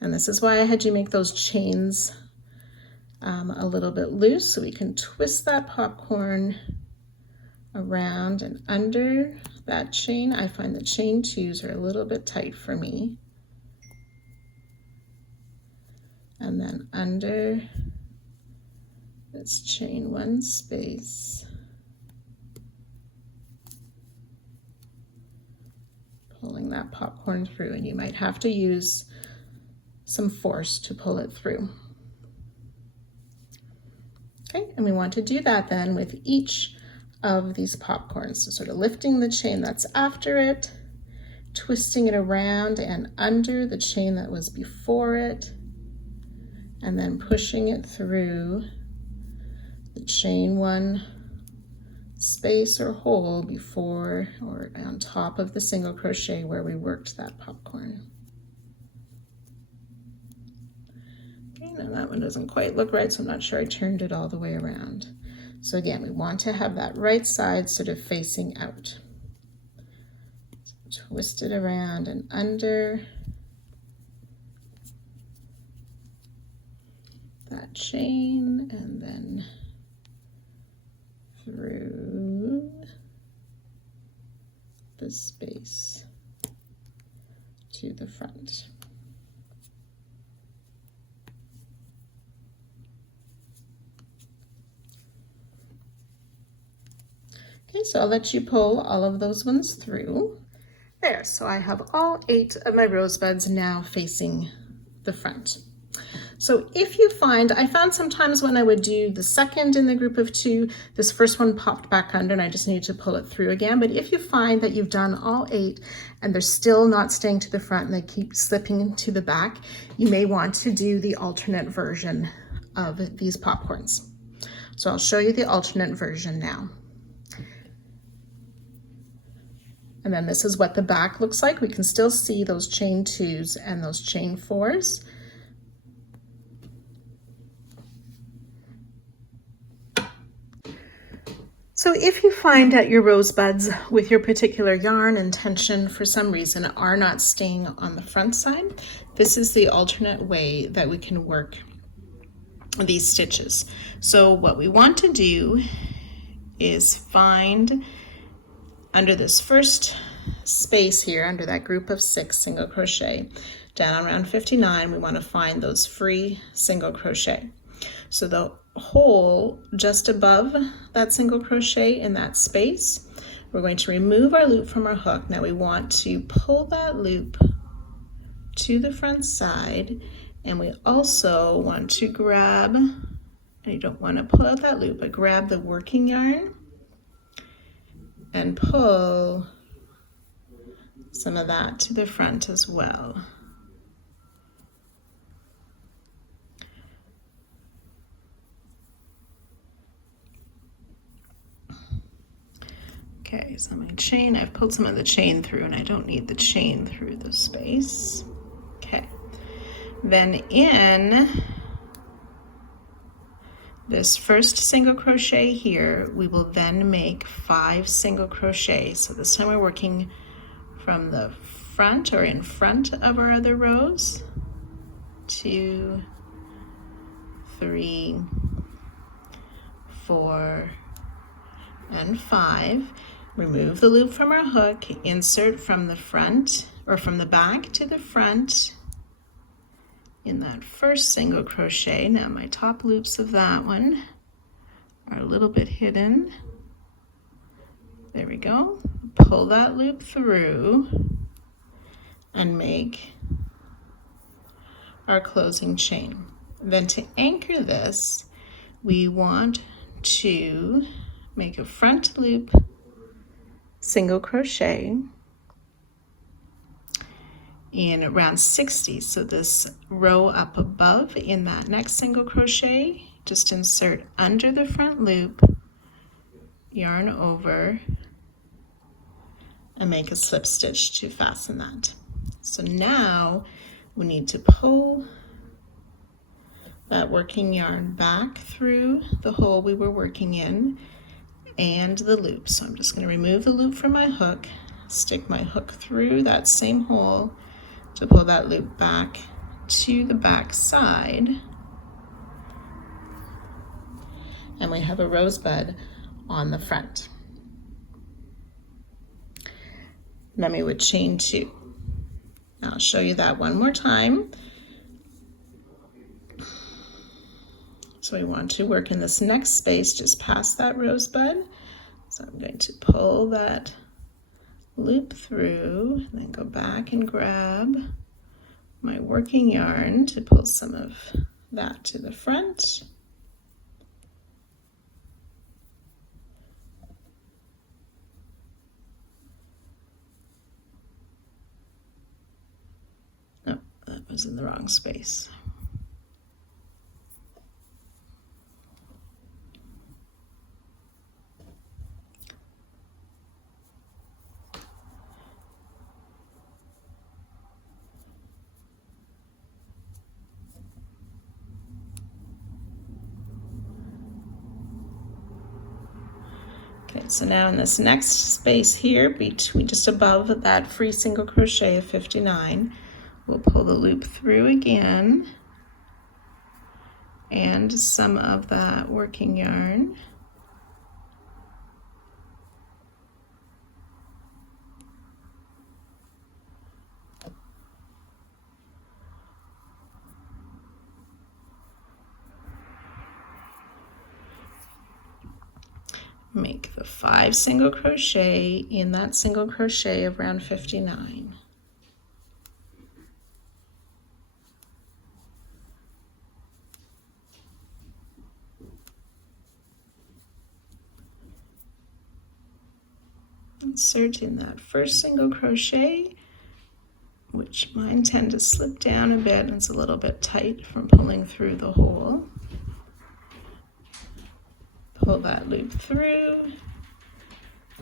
And this is why I had you make those chains a little bit loose, so we can twist that popcorn around and under that chain. I find the chain twos are a little bit tight for me. And then under this chain one space, pulling that popcorn through, and you might have to use some force to pull it through. Okay, and we want to do that then with each of these popcorns. So sort of lifting the chain that's after it, twisting it around and under the chain that was before it, and then pushing it through the chain one space or hole before or on top of the single crochet where we worked that popcorn. Okay, now that one doesn't quite look right, so I'm not sure I turned it all the way around. So again, we want to have that right side sort of facing out. So twist it around and under that chain, and then through the space to the front. Okay, so I'll let you pull all of those ones through. There, so I have all 8 of my rosebuds now facing the front. So if you find, I found sometimes when I would do the second in the group of 2, this first one popped back under and I just need to pull it through again. But if you find that you've done all 8 and they're still not staying to the front and they keep slipping to the back, you may want to do the alternate version of these popcorns. So I'll show you the alternate version now. And then this is what the back looks like. We can still see those chain 2s and those chain 4s. So if you find that your rosebuds with your particular yarn and tension for some reason are not staying on the front side, this is the alternate way that we can work these stitches. So what we want to do is find under this first space here, under that group of 6 single crochet, down around 59, we want to find those free single crochet. So the hole just above that single crochet in that space, we're going to remove our loop from our hook. Now we want to pull that loop to the front side, and we also want to grab, and you don't want to pull out that loop, but grab the working yarn and pull some of that to the front as well. Okay, so my chain, I've pulled some of the chain through and I don't need the chain through the space. Okay, then in this first single crochet here, we will then make 5 single crochets. So this time we're working from the front or in front of our other rows. 2, 3, 4, and 5. Remove the loop from our hook, insert from the front or from the back to the front in that first single crochet. Now my top loops of that one are a little bit hidden. There we go. Pull that loop through and make our closing chain. Then to anchor this, we want to make a front loop single crochet in around 60. So this row up above in that next single crochet, just insert under the front loop yarn over, and make a slip stitch to fasten that. So now we need to pull that working yarn back through the hole we were working in and the loop. So I'm just going to remove the loop from my hook, stick my hook through that same hole to pull that loop back to the back side, and we have a rosebud on the front. Then we would chain 2. I'll show you that one more time. So we want to work in this next space just past that rosebud. So I'm going to pull that loop through, and then go back and grab my working yarn to pull some of that to the front. No, that was in the wrong space. Okay, so now in this next space here, between just above that free single crochet of 59, we'll pull the loop through again and some of that working yarn. Make the 5 single crochet in that single crochet of round 59. Insert in that first single crochet, which mine tend to slip down a bit and it's a little bit tight from pulling through the hole. Pull that loop through,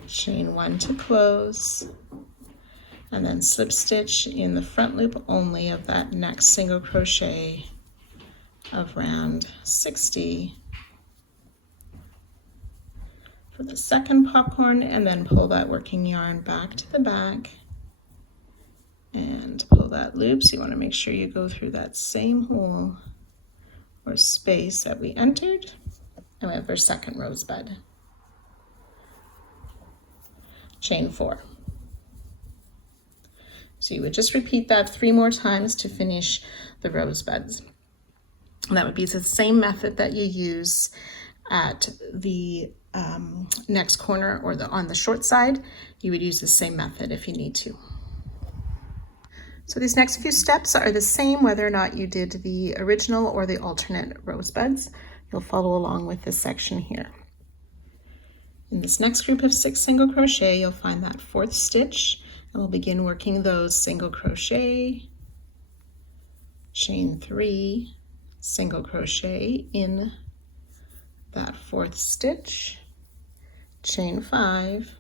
chain 1 to close, and then slip stitch in the front loop only of that next single crochet of round 60 for the second popcorn, and then pull that working yarn back to the back and pull that loop. So you want to make sure you go through that same hole or space that we entered. And we have our second rosebud. Chain 4. So you would just repeat that 3 more times to finish the rosebuds. And that would be the same method that you use at the next corner or on the short side. You would use the same method if you need to. So these next few steps are the same whether or not you did the original or the alternate rosebuds. You'll follow along with this section here. In this next group of 6 single crochet, you'll find that 4th stitch, and we'll begin working those single crochet, chain 3, single crochet in that 4th stitch, chain 5.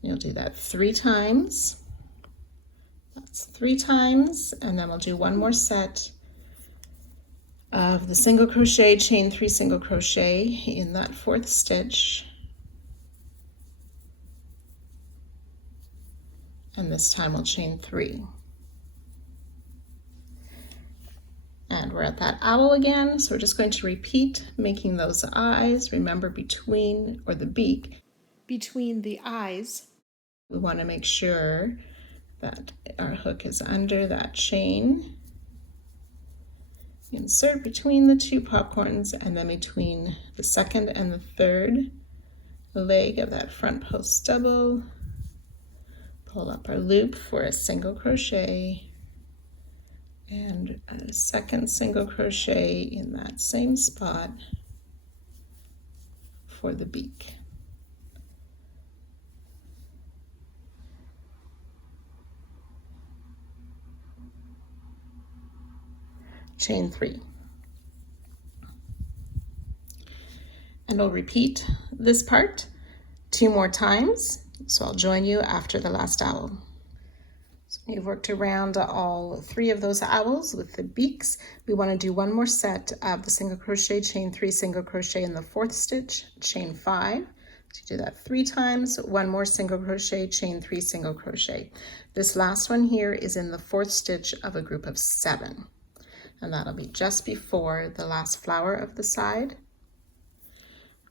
You'll do that 3 times. That's 3 times, and then we'll do one more set of the single crochet, chain 3 single crochet in that 4th stitch, and this time we'll chain 3. And we're at that owl again, so we're just going to repeat making those eyes. Remember, between, or the beak, between the eyes, we want to make sure that our hook is under that chain. Insert between the 2 popcorns, and then between the 2nd and the 3rd leg of that front post double, pull up our loop for a single crochet and a 2nd single crochet in that same spot for the beak. Chain 3. And we'll repeat this part 2 more times. So I'll join you after the last owl. So you've worked around all 3 of those owls with the beaks. We want to do 1 more set of the single crochet, chain 3, single crochet in the 4th stitch, chain 5. So you do that 3 times, 1 more single crochet, chain 3, single crochet. This last one here is in the 4th stitch of a group of 7. And that'll be just before the last flower of the side.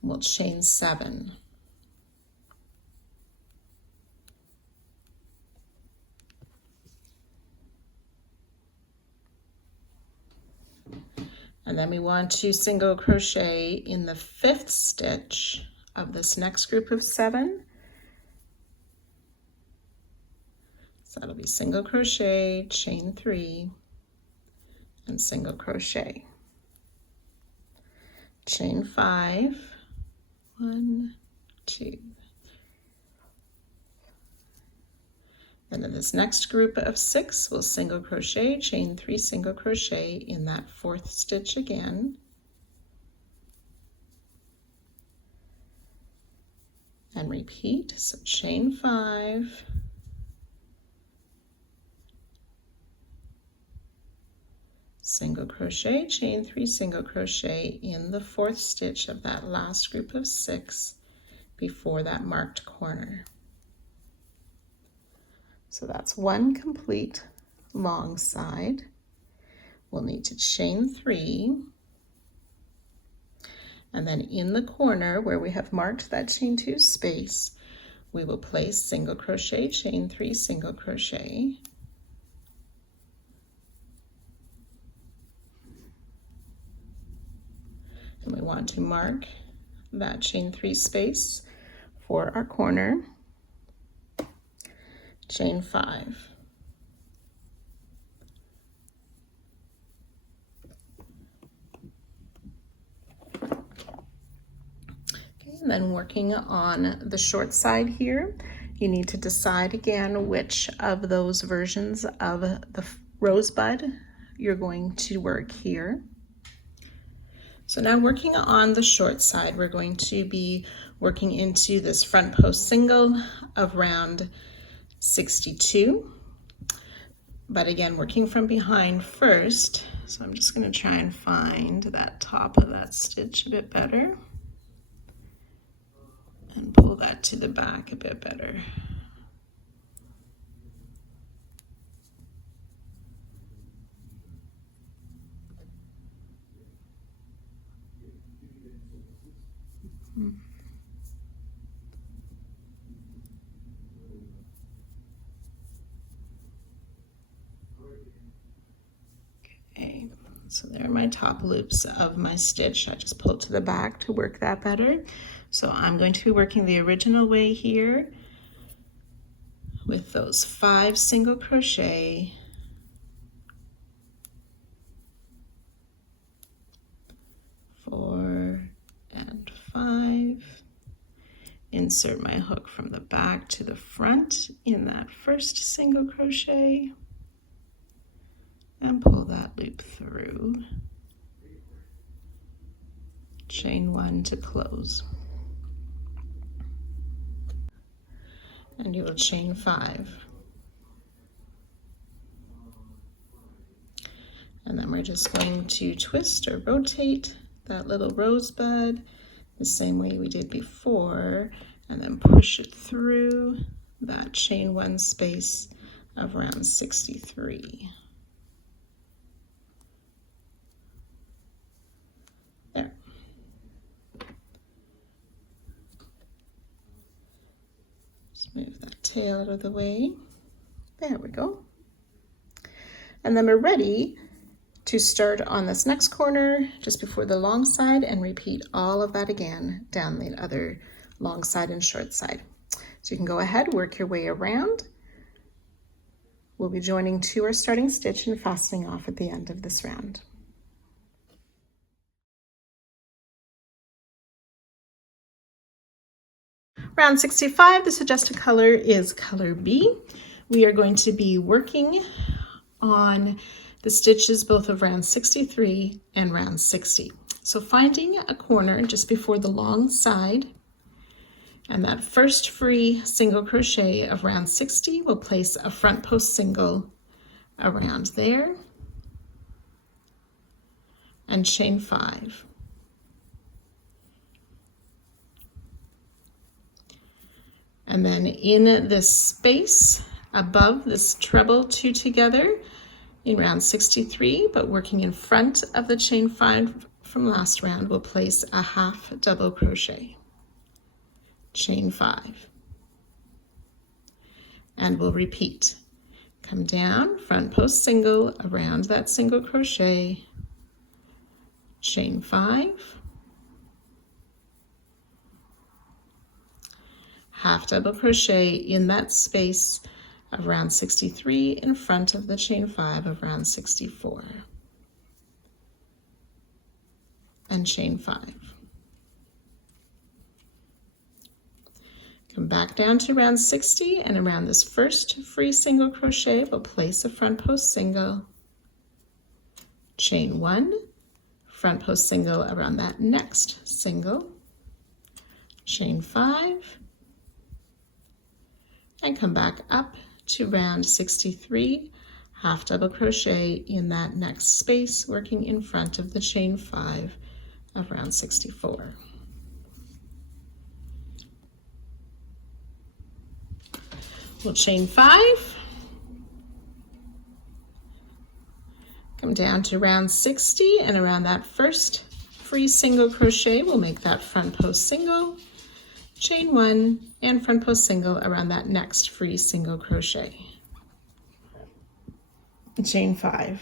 We'll chain 7. And then we want to single crochet in the 5th stitch of this next group of 7. So that'll be single crochet, chain 3, and single crochet. Chain 5, 1, 2. Then in this next group of 6, we'll single crochet, chain 3, single crochet in that 4th stitch again. And repeat, so chain 5, single crochet, chain 3, single crochet in the 4th stitch of that last group of 6 before that marked corner. So that's 1 complete long side. We'll need to chain 3, and then in the corner where we have marked that chain 2 space, we will place single crochet, chain 3, single crochet. And we want to mark that chain 3 space for our corner. Chain 5. Okay, and then working on the short side here, you need to decide again which of those versions of the rosebud you're going to work here. So now working on the short side, we're going to be working into this front post single of round 62, but again working from behind first. So I'm just going to try and find that top of that stitch a bit better and pull that to the back a bit better. Okay, so there are my top loops of my stitch. I just pulled to the back to work that better. So I'm going to be working the original way here with those 5 single crochet, 4 and 5. Insert my hook from the back to the front in that first single crochet and pull that loop through. Chain 1 to close. And you will chain 5. And then we're just going to twist or rotate that little rosebud the same way we did before, and then push it through that chain 1 space of round 63. There. Just move that tail out of the way. There we go. And then we're ready to start on this next corner just before the long side and repeat all of that again down the other long side and short side. So you can go ahead, work your way around. We'll be joining to our starting stitch and fastening off at the end of this round. Round 65, the suggested color is color B. We are going to be working on the stitches both of round 63 and round 60. So finding a corner just before the long side, and that first free single crochet of round 60, we'll place a front post single around there and chain 5. And then in this space above this treble 2 together in round 63, but working in front of the chain 5 from last round, we'll place a half double crochet, chain 5, and we'll repeat. Come down, front post single around that single crochet, chain 5, half double crochet in that space of round 63 in front of the chain 5 of round 64, and chain 5. Come back down to round 60, and around this first free single crochet, we'll place a front post single, chain 1, front post single around that next single, chain 5, and come back up to round 63, half double crochet in that next space, working in front of the chain 5 of round 64. We'll chain 5, come down to round 60, and around that first free single crochet, we'll make that front post single, chain 1, and front post single around that next free single crochet, chain 5.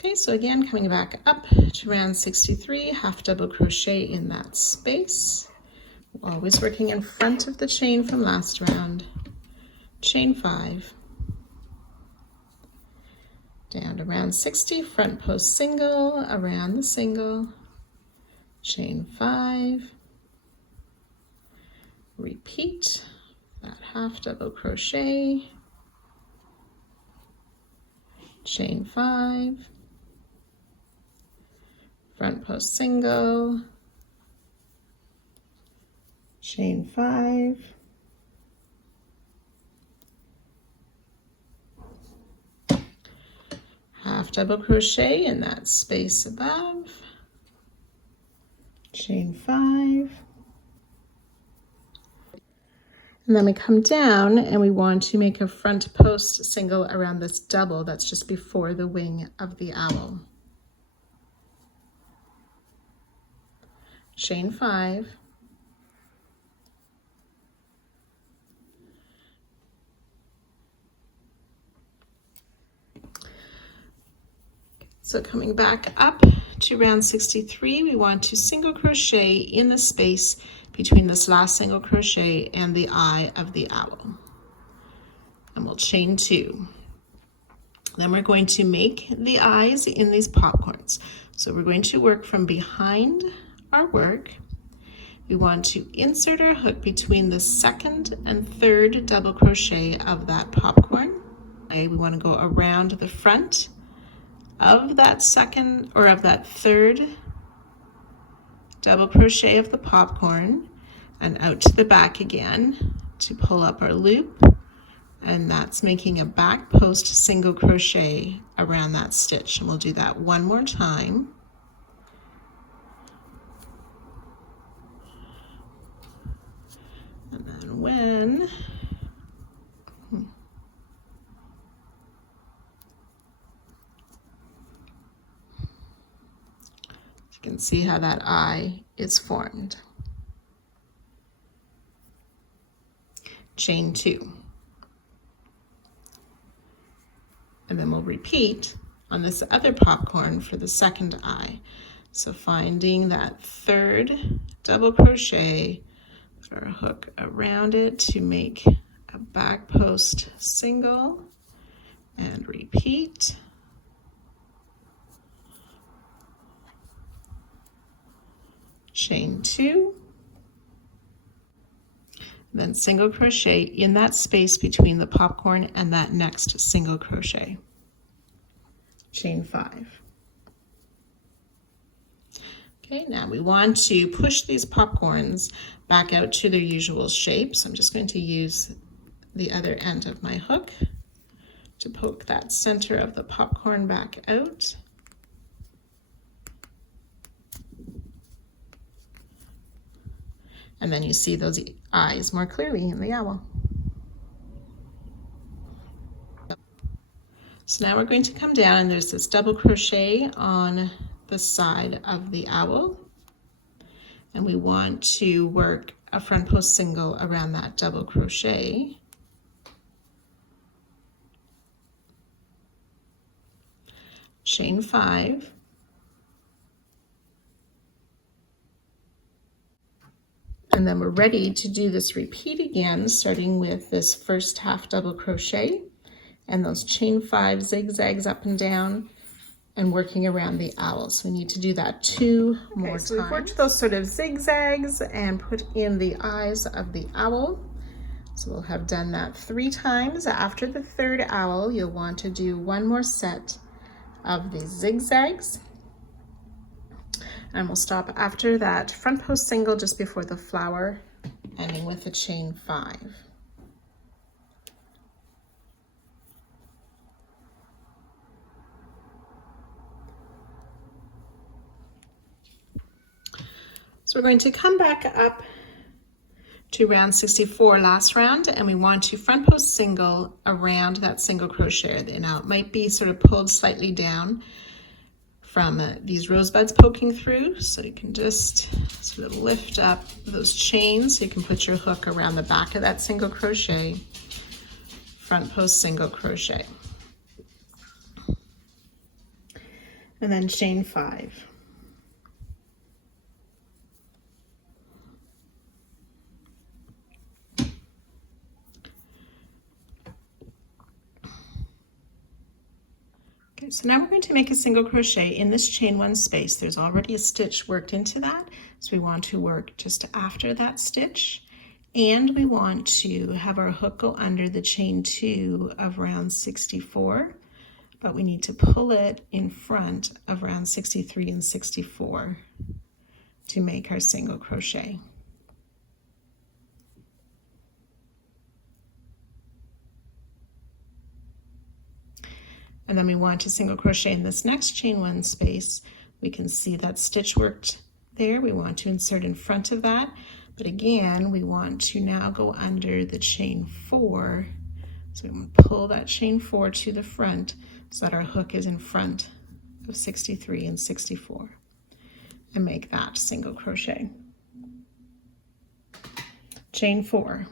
Okay, so again, coming back up to round 63, half double crochet in that space, always working in front of the chain from last round, chain 5, down to round 60, front post single around the single, chain 5, repeat that half double crochet, chain 5, front post single, chain 5, half double crochet in that space above, chain 5, and then we come down and we want to make a front post single around this double that's just before the wing of the owl. Chain 5, so coming back up to round 63, we want to single crochet in the space between this last single crochet and the eye of the owl, and we'll chain 2. Then we're going to make the eyes in these popcorns. So we're going to work from behind our work. We want to insert our hook between the second and third double crochet of that popcorn. Okay, we want to go around the front of that second or of that third double crochet of the popcorn and out to the back again to pull up our loop, and that's making a back post single crochet around that stitch, and we'll do that one more time. And then when you can see how that eye is formed. Chain 2. And then we'll repeat on this other popcorn for the second eye. So finding that third double crochet, put our hook around it to make a back post single, and repeat. Chain 2, single crochet in that space between the popcorn and that next single crochet. Chain 5. Okay, now we want to push these popcorns back out to their usual shape. So I'm just going to use the other end of my hook to poke that center of the popcorn back out. And then you see those eyes more clearly in the owl. So now we're going to come down, and there's this double crochet on the side of the owl. And we want to work a front post single around that double crochet. Chain 5. And then we're ready to do this repeat again, starting with this first half double crochet and those chain 5 zigzags up and down and working around the owl. So we need to do that 2 more times. So we've worked those sort of zigzags and put in the eyes of the owl. So we'll have done that 3 times. After the third owl, you'll want to do 1 more set of these zigzags. And we'll stop after that front post single just before the flower, ending with a chain 5. So we're going to come back up to round 64, last round, and we want to front post single around that single crochet. Now it might be sort of pulled slightly down from these rosebuds poking through, so you can just sort of lift up those chains so you can put your hook around the back of that single crochet, front post single crochet, and then chain 5. Okay, so now we're going to make a single crochet in this chain 1 space. There's already a stitch worked into that, so we want to work just after that stitch, and we want to have our hook go under the chain 2 of round 64, but we need to pull it in front of round 63 and 64 to make our single crochet. And then we want to single crochet in this next chain 1 space. We can see that stitch worked there. We want to insert in front of that, but again, we want to now go under the chain 4. So we want to pull that chain 4 to the front so that our hook is in front of 63 and 64 and make that single crochet. Chain 4.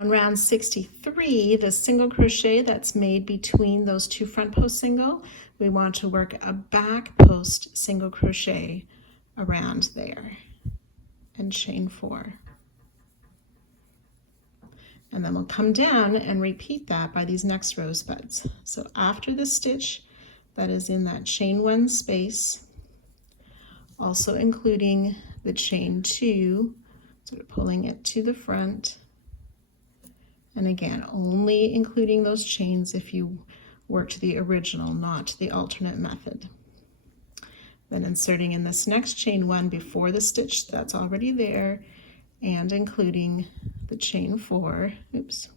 On round 63, the single crochet that's made between those 2 front post single, we want to work a back post single crochet around there and chain 4. And then we'll come down and repeat that by these next rosebuds. So after the stitch that is in that chain 1 space, also including the chain 2, sort of pulling it to the front. And again, only including those chains if you worked the original, not the alternate method. Then inserting in this next chain 1 before the stitch that's already there, and including the chain 4, oops,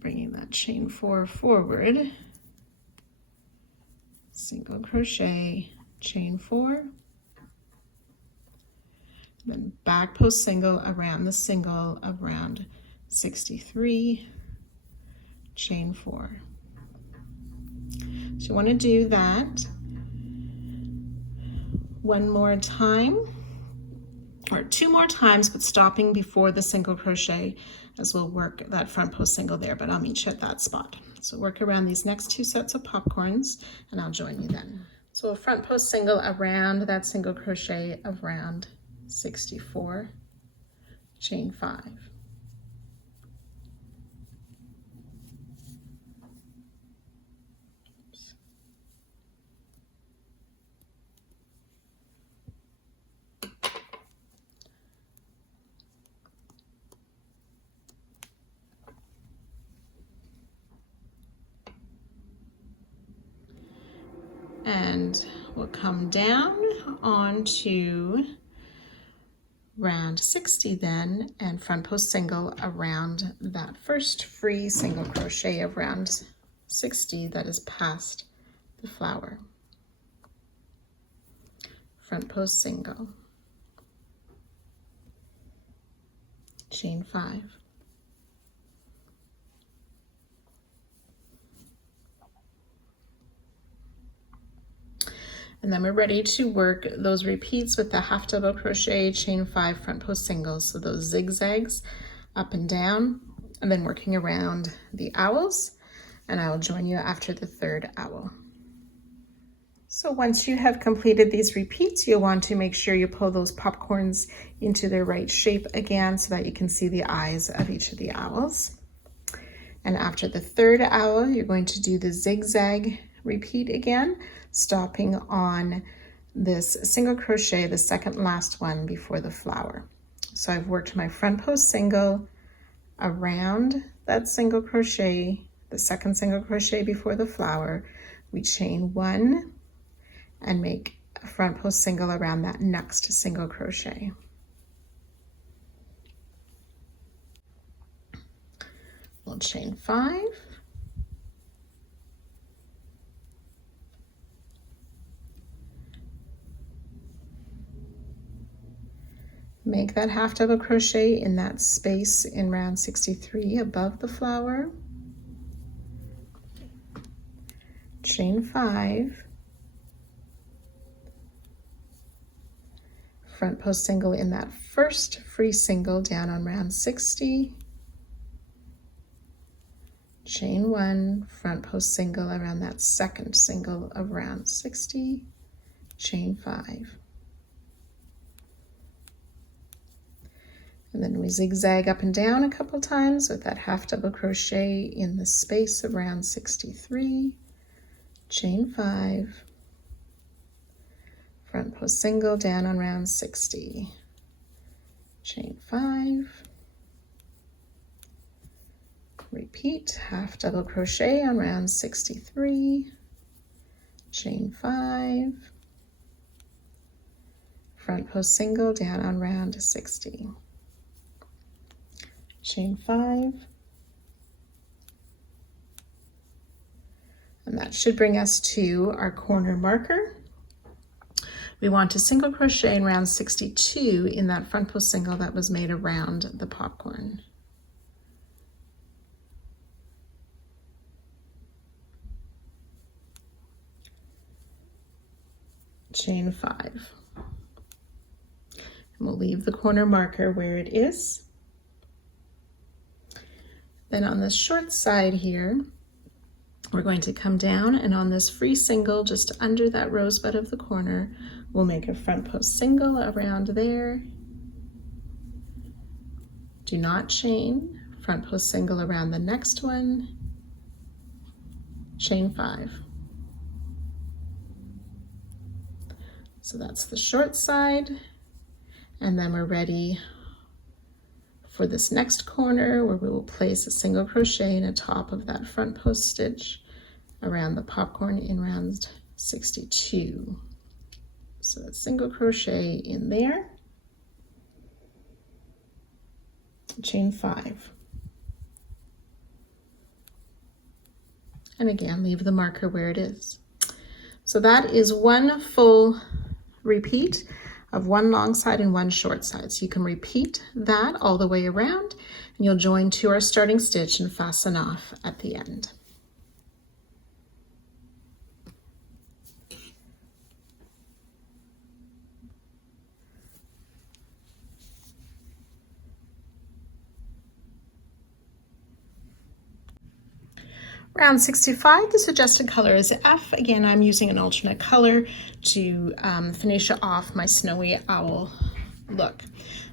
bringing that chain 4 forward, single crochet, chain 4, then back post single around the single of round 63, chain 4. So you want to do that 1 more time, or 2 more times, but stopping before the single crochet, as we'll work that front post single there, but I'll meet you at that spot. So work around these next 2 sets of popcorns, and I'll join you then. So a front post single around that single crochet of round 64, chain 5. and we'll come down onto round 60 then, and front post single around that first free single crochet of round 60 that is past the flower. Front post single, chain 5, and then we're ready to work those repeats with the half double crochet, chain 5, front post singles. So those zigzags up and down, and then working around the owls, and I will join you after the third owl. So once you have completed these repeats, you'll want to make sure you pull those popcorns into their right shape again so that you can see the eyes of each of the owls. And after the third owl, you're going to do the zigzag repeat again, stopping on this single crochet, the second last one before the flower. So I've worked my front post single around that single crochet, the second single crochet before the flower. We chain 1 and make a front post single around that next single crochet. We'll chain 5, make that half double crochet in that space in round 63 above the flower, chain 5, front post single in that first free single down on round 60, chain 1, front post single around that second single of round 60, chain 5. And then we zigzag up and down a couple times with that half double crochet in the space of round 63, chain 5, front post single down on round 60, chain 5, repeat half double crochet on round 63, chain 5, front post single down on round 60, chain 5, and that should bring us to our corner marker. We want to single crochet in round 62 in that front post single that was made around the popcorn. Chain 5. And we'll leave the corner marker where it is. Then on the short side here, we're going to come down, and on this free single just under that rosebud of the corner, we'll make a front post single around there. Do not chain, front post single around the next one, chain 5. So that's the short side, and then we're ready for this next corner where we will place a single crochet in the top of that front post stitch around the popcorn in round 62. So a single crochet in there, chain 5. And again, leave the marker where it is. So that is one full repeat of one long side and one short side. So you can repeat that all the way around, and you'll join to our starting stitch and fasten off at the end. Round 65, the suggested color is F. Again, I'm using an alternate color to finish off my snowy owl look,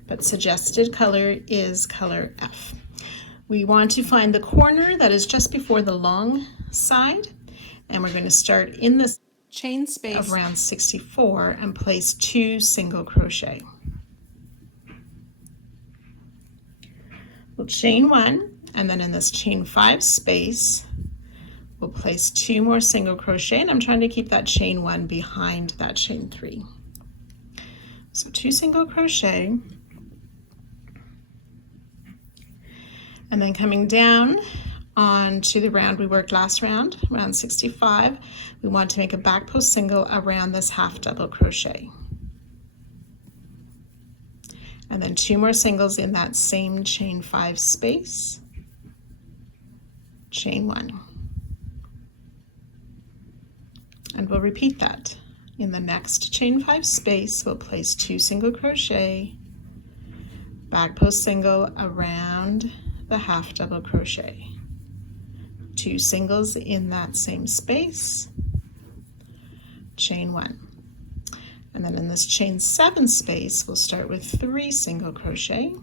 but suggested color is color F. We want to find the corner that is just before the long side, and we're going to start in this chain space of round 64 and place 2 single crochet. We'll chain 1, and then in this chain 5 space, we'll place 2 more single crochet, and I'm trying to keep that chain 1 behind that chain 3. So 2 single crochet, and then coming down onto the round we worked last round, round 65, we want to make a back post single around this half double crochet. And then 2 more singles in that same chain 5 space, chain 1. And we'll repeat that. In the next chain 5 space, we'll place 2 single crochet, back post single around the half double crochet, 2 singles in that same space, chain 1. And then in this chain 7 space, we'll start with 3 single crochet,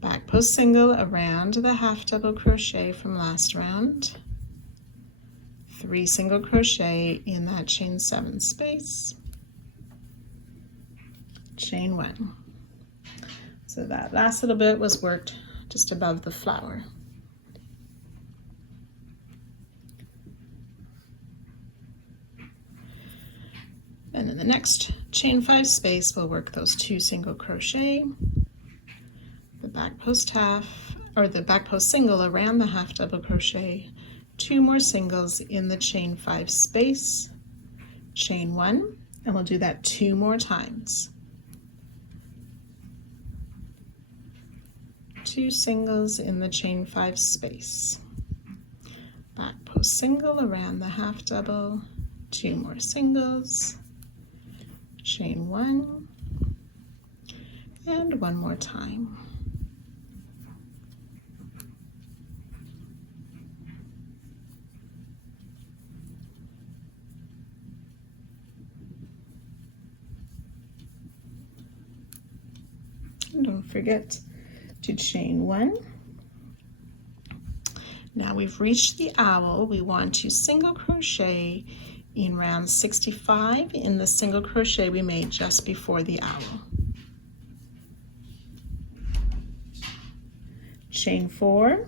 back post single around the half double crochet from last round, 3 single crochet in that chain 7 space, chain 1. So that last little bit was worked just above the flower. And in the next chain 5 space, we'll work those 2 single crochet, the back post half, or the back post single around the half double crochet, 2 more singles in the chain 5 space, chain 1, and we'll do that 2 more times. 2 singles in the chain 5 space, back post single around the half double, 2 more singles, chain 1, and 1 more time. And don't forget to chain 1. Now we've reached the owl. We want to single crochet in round 65 in the single crochet we made just before the owl. Chain 4,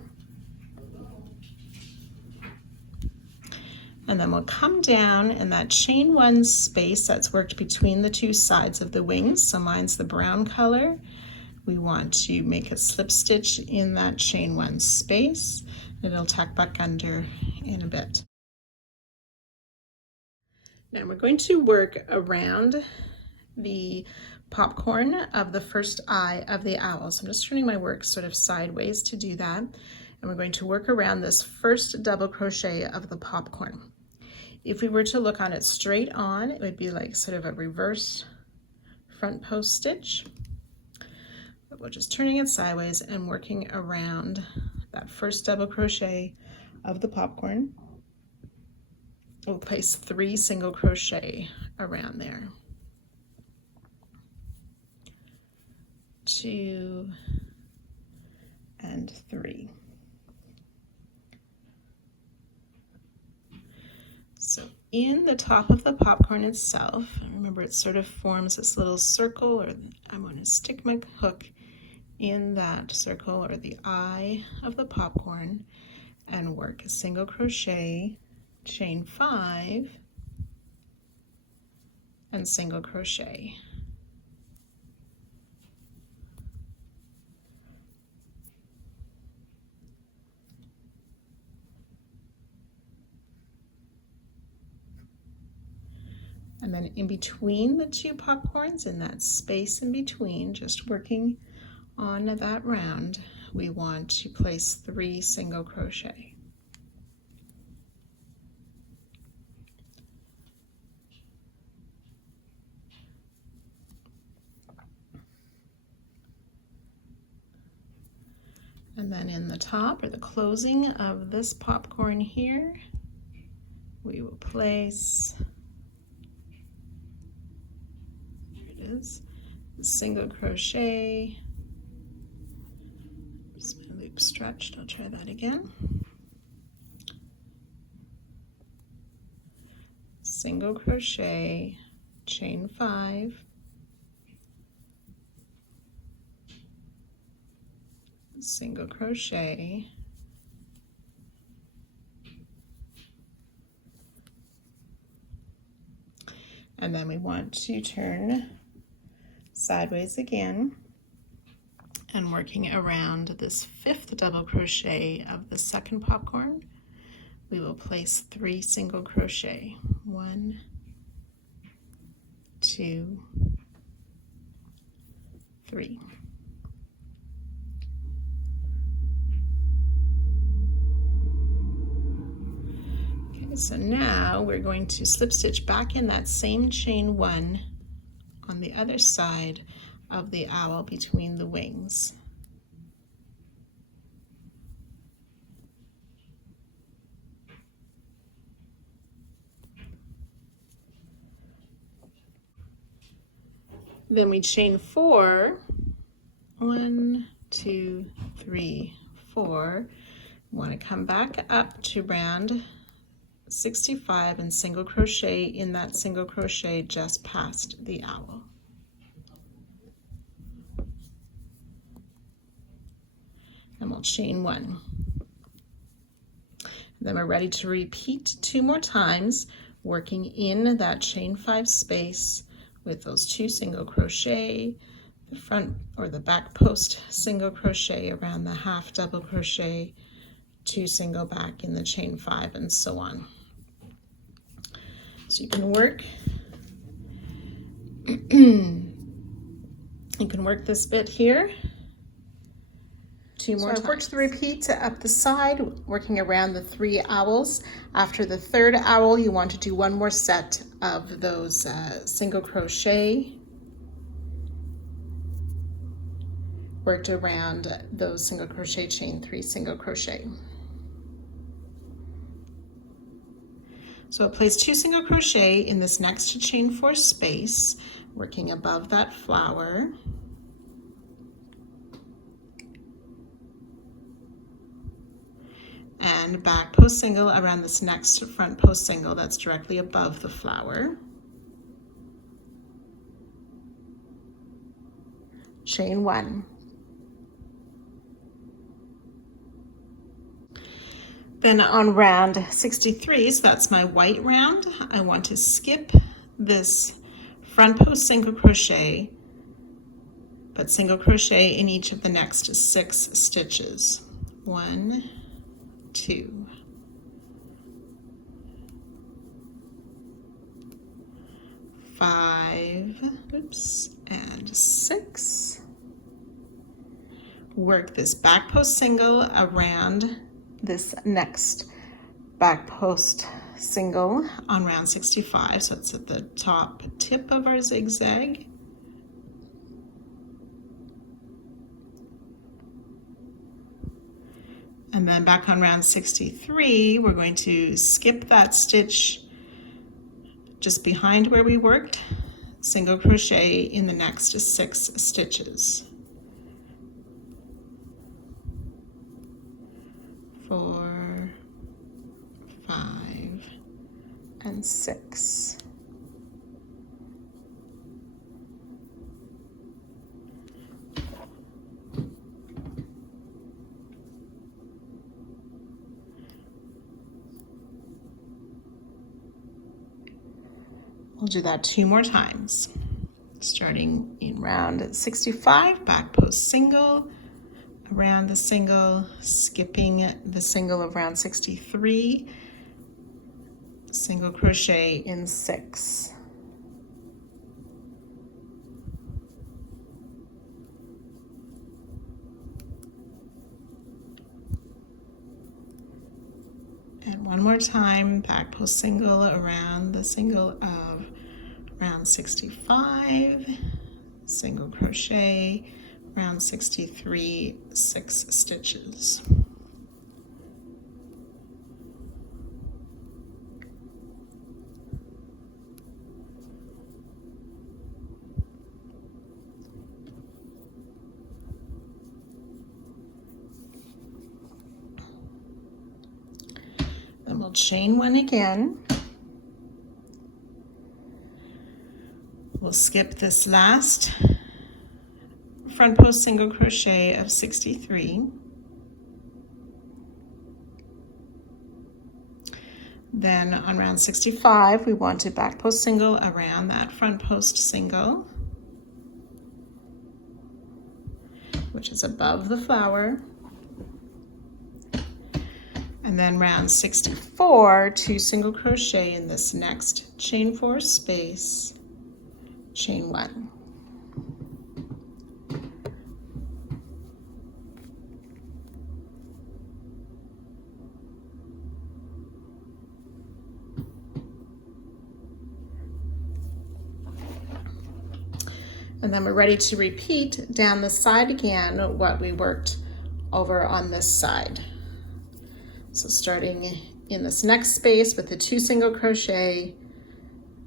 and then we'll come down in that chain 1 space that's worked between the 2 sides of the wings. So mine's the brown color. We want to make a slip stitch in that chain 1 space, and it'll tuck back under in a bit. Now we're going to work around the popcorn of the first eye of the owl. So I'm just turning my work sort of sideways to do that. And we're going to work around this first double crochet of the popcorn. If we were to look on it straight on, it would be like sort of a reverse front post stitch. But we're just turning it sideways and working around that first double crochet of the popcorn. We'll place 3 single crochet around there. 2 and 3. So in the top of the popcorn itself, remember it sort of forms this little circle, or I'm going to stick my hook in that circle or the eye of the popcorn and work a single crochet, chain 5, and single crochet. And then in between the 2 popcorns, in that space in between, just working on that round, we want to place 3 single crochet. And then in the top, or the closing of this popcorn here, we will place, here it is, single crochet. Is my loop stretched? I'll try that again. Single crochet, chain 5, single crochet, and then we want to turn sideways again, and working around this 5th double crochet of the 2nd popcorn, we will place 3 single crochet. 1, 2, 3. Okay, so now we're going to slip stitch back in that same chain 1 on the other side of the owl between the wings. Then we chain 4, 1, 2, 3, 4. We want to come back up to round 65 and single crochet in that single crochet just past the owl. And we'll chain 1. Then we're ready to repeat 2 more times, working in that chain 5 space with those 2 single crochet, the front or the back post single crochet around the half double crochet, 2 single back in the chain 5, and so on. So you can work this bit here 2 more times. I've worked the repeat up the side, working around the 3 owls. After the 3rd owl, you want to do 1 more set of those single crochet, worked around those single crochet, chain 3 single crochet. So place 2 single crochet in this next to chain 4 space, working above that flower. And back post single around this next front post single that's directly above the flower. Chain 1. Then on round 63, so that's my white round, I want to skip this front post single crochet, but single crochet in each of the next 6 stitches. 1, 2, 5, oops, and 6. Work this back post single around this next back post single on round 65, so it's at the top tip of our zigzag. And then back on round 63, we're going to skip that stitch just behind where we worked, single crochet in the next 6 stitches. 4, 5, and 6. We'll do that 2 more times, starting in round 65, back post single, around the single, skipping the single of round 63, single crochet in 6. And one more time, back post single around the single of round 65, single crochet, round 63, 6 stitches. Then we'll chain 1 again. We'll skip this last front post single crochet of 63. Then on round 65, we want to back post single around that front post single, which is above the flower. And then round 64, 2 single crochet in this next chain 4 space, chain 1. And then we're ready to repeat down the side again what we worked over on this side. So starting in this next space with the 2 single crochet,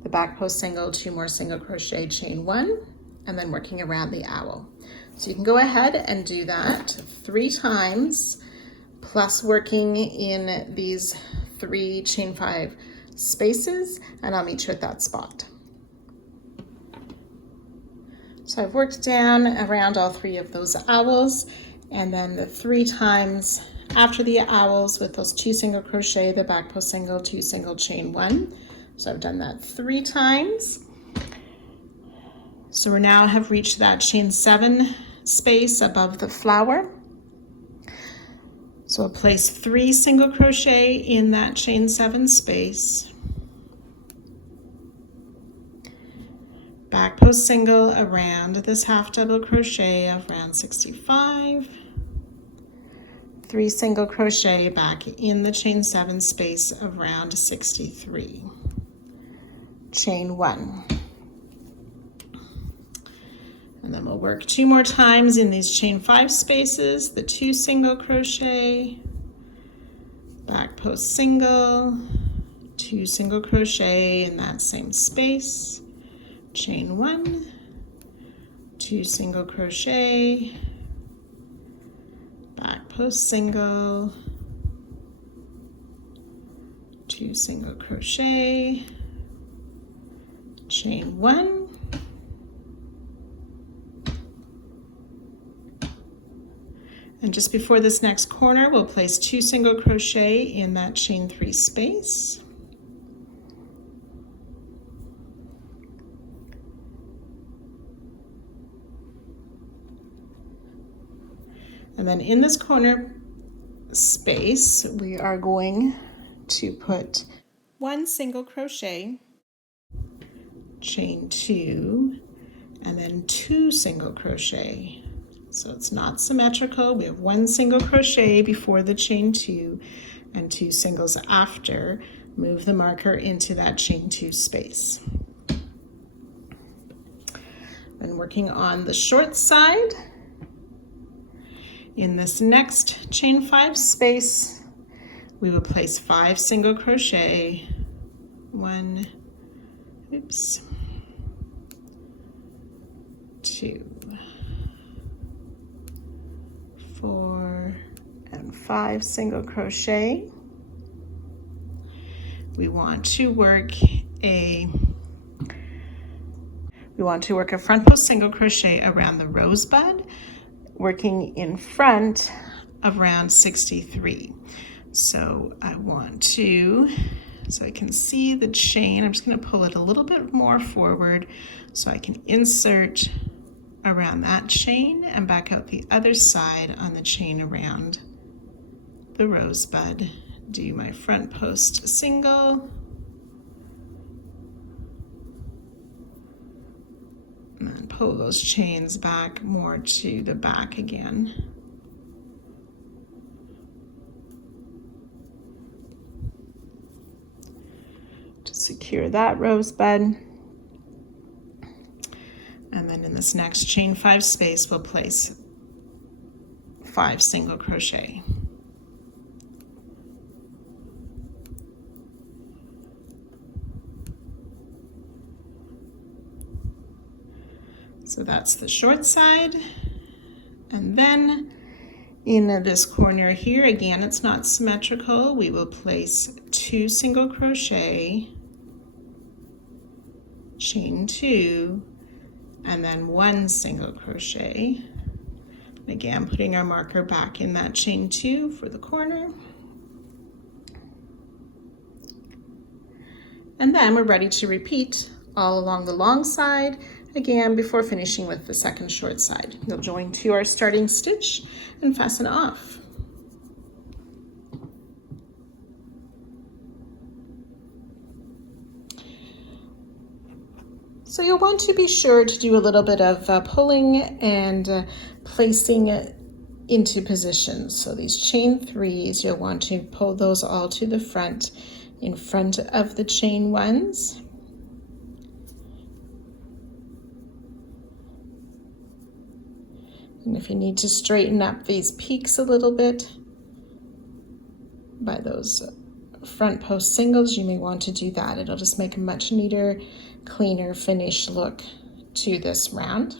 the back post single, 2 more single crochet, chain 1, and then working around the owl. So you can go ahead and do that 3 times, plus working in these 3 chain 5 spaces, and I'll meet you at that spot. So I've worked down around all 3 of those owls, and then the 3 times after the owls with those 2 single crochet, the back post single, 2 single, chain 1. So I've done that 3 times. So we now have reached that chain 7 space above the flower. So I'll place 3 single crochet in that chain 7 space. Back post single around this half double crochet of round 65. 3 single crochet back in the chain 7 space of round 63. Chain 1. And then we'll work 2 more times in these chain 5 spaces, the 2 single crochet, back post single, 2 single crochet in that same space, chain 1, 2 single crochet, back post single, 2 single crochet, chain 1, and just before this next corner, we'll place 2 single crochet in that chain 3 space. And then in this corner space, we are going to put 1 single crochet, chain 2, and then 2 single crochet. So it's not symmetrical. We have 1 single crochet before the chain 2 and 2 singles after. Move the marker into that chain 2 space. And working on the short side, in this next chain 5 space, we will place 5 single crochet, 1, 2, 4, and 5 single crochet. We want to work a front post single crochet around the rosebud, working in front of round 63. So I want to, so I can see the chain, I'm just going to pull it a little bit more forward so I can insert around that chain and back out the other side on the chain around the rosebud. Do my front post single, and then pull those chains back more to the back again. To secure that rosebud. And then in this next chain 5 space, we'll place 5 single crochet. So that's the short side. And then in this corner here, again, it's not symmetrical. We will place 2 single crochet, chain 2, and then 1 single crochet. Again, putting our marker back in that chain 2 for the corner. And then we're ready to repeat all along the long side again before finishing with the second short side. You'll join to our starting stitch and fasten off. So you'll want to be sure to do a little bit of pulling and placing it into positions. So these chain 3s, you'll want to pull those all to the front in front of the chain 1s. And if you need to straighten up these peaks a little bit by those front post singles, you may want to do that. It'll just make a much neater, cleaner finish look to this round.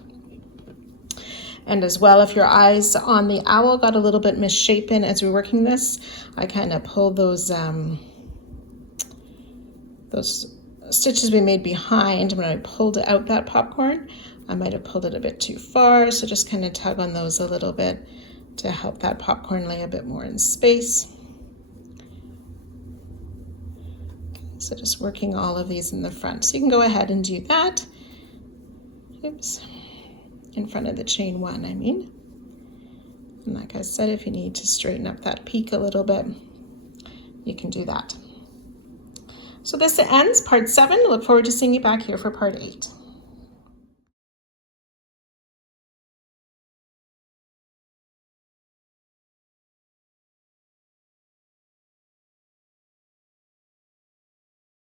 And as well, if your eyes on the owl got a little bit misshapen as we're working this, I kind of pulled those stitches we made behind. When I pulled out that popcorn, I might have pulled it a bit too far, so just kind of tug on those a little bit to help that popcorn lay a bit more in space. So just working all of these in the front. So you can go ahead and do that. Oops. In front of the chain 1, I mean. And like I said, if you need to straighten up that peak a little bit, you can do that. So this ends part 7. Look forward to seeing you back here for part 8.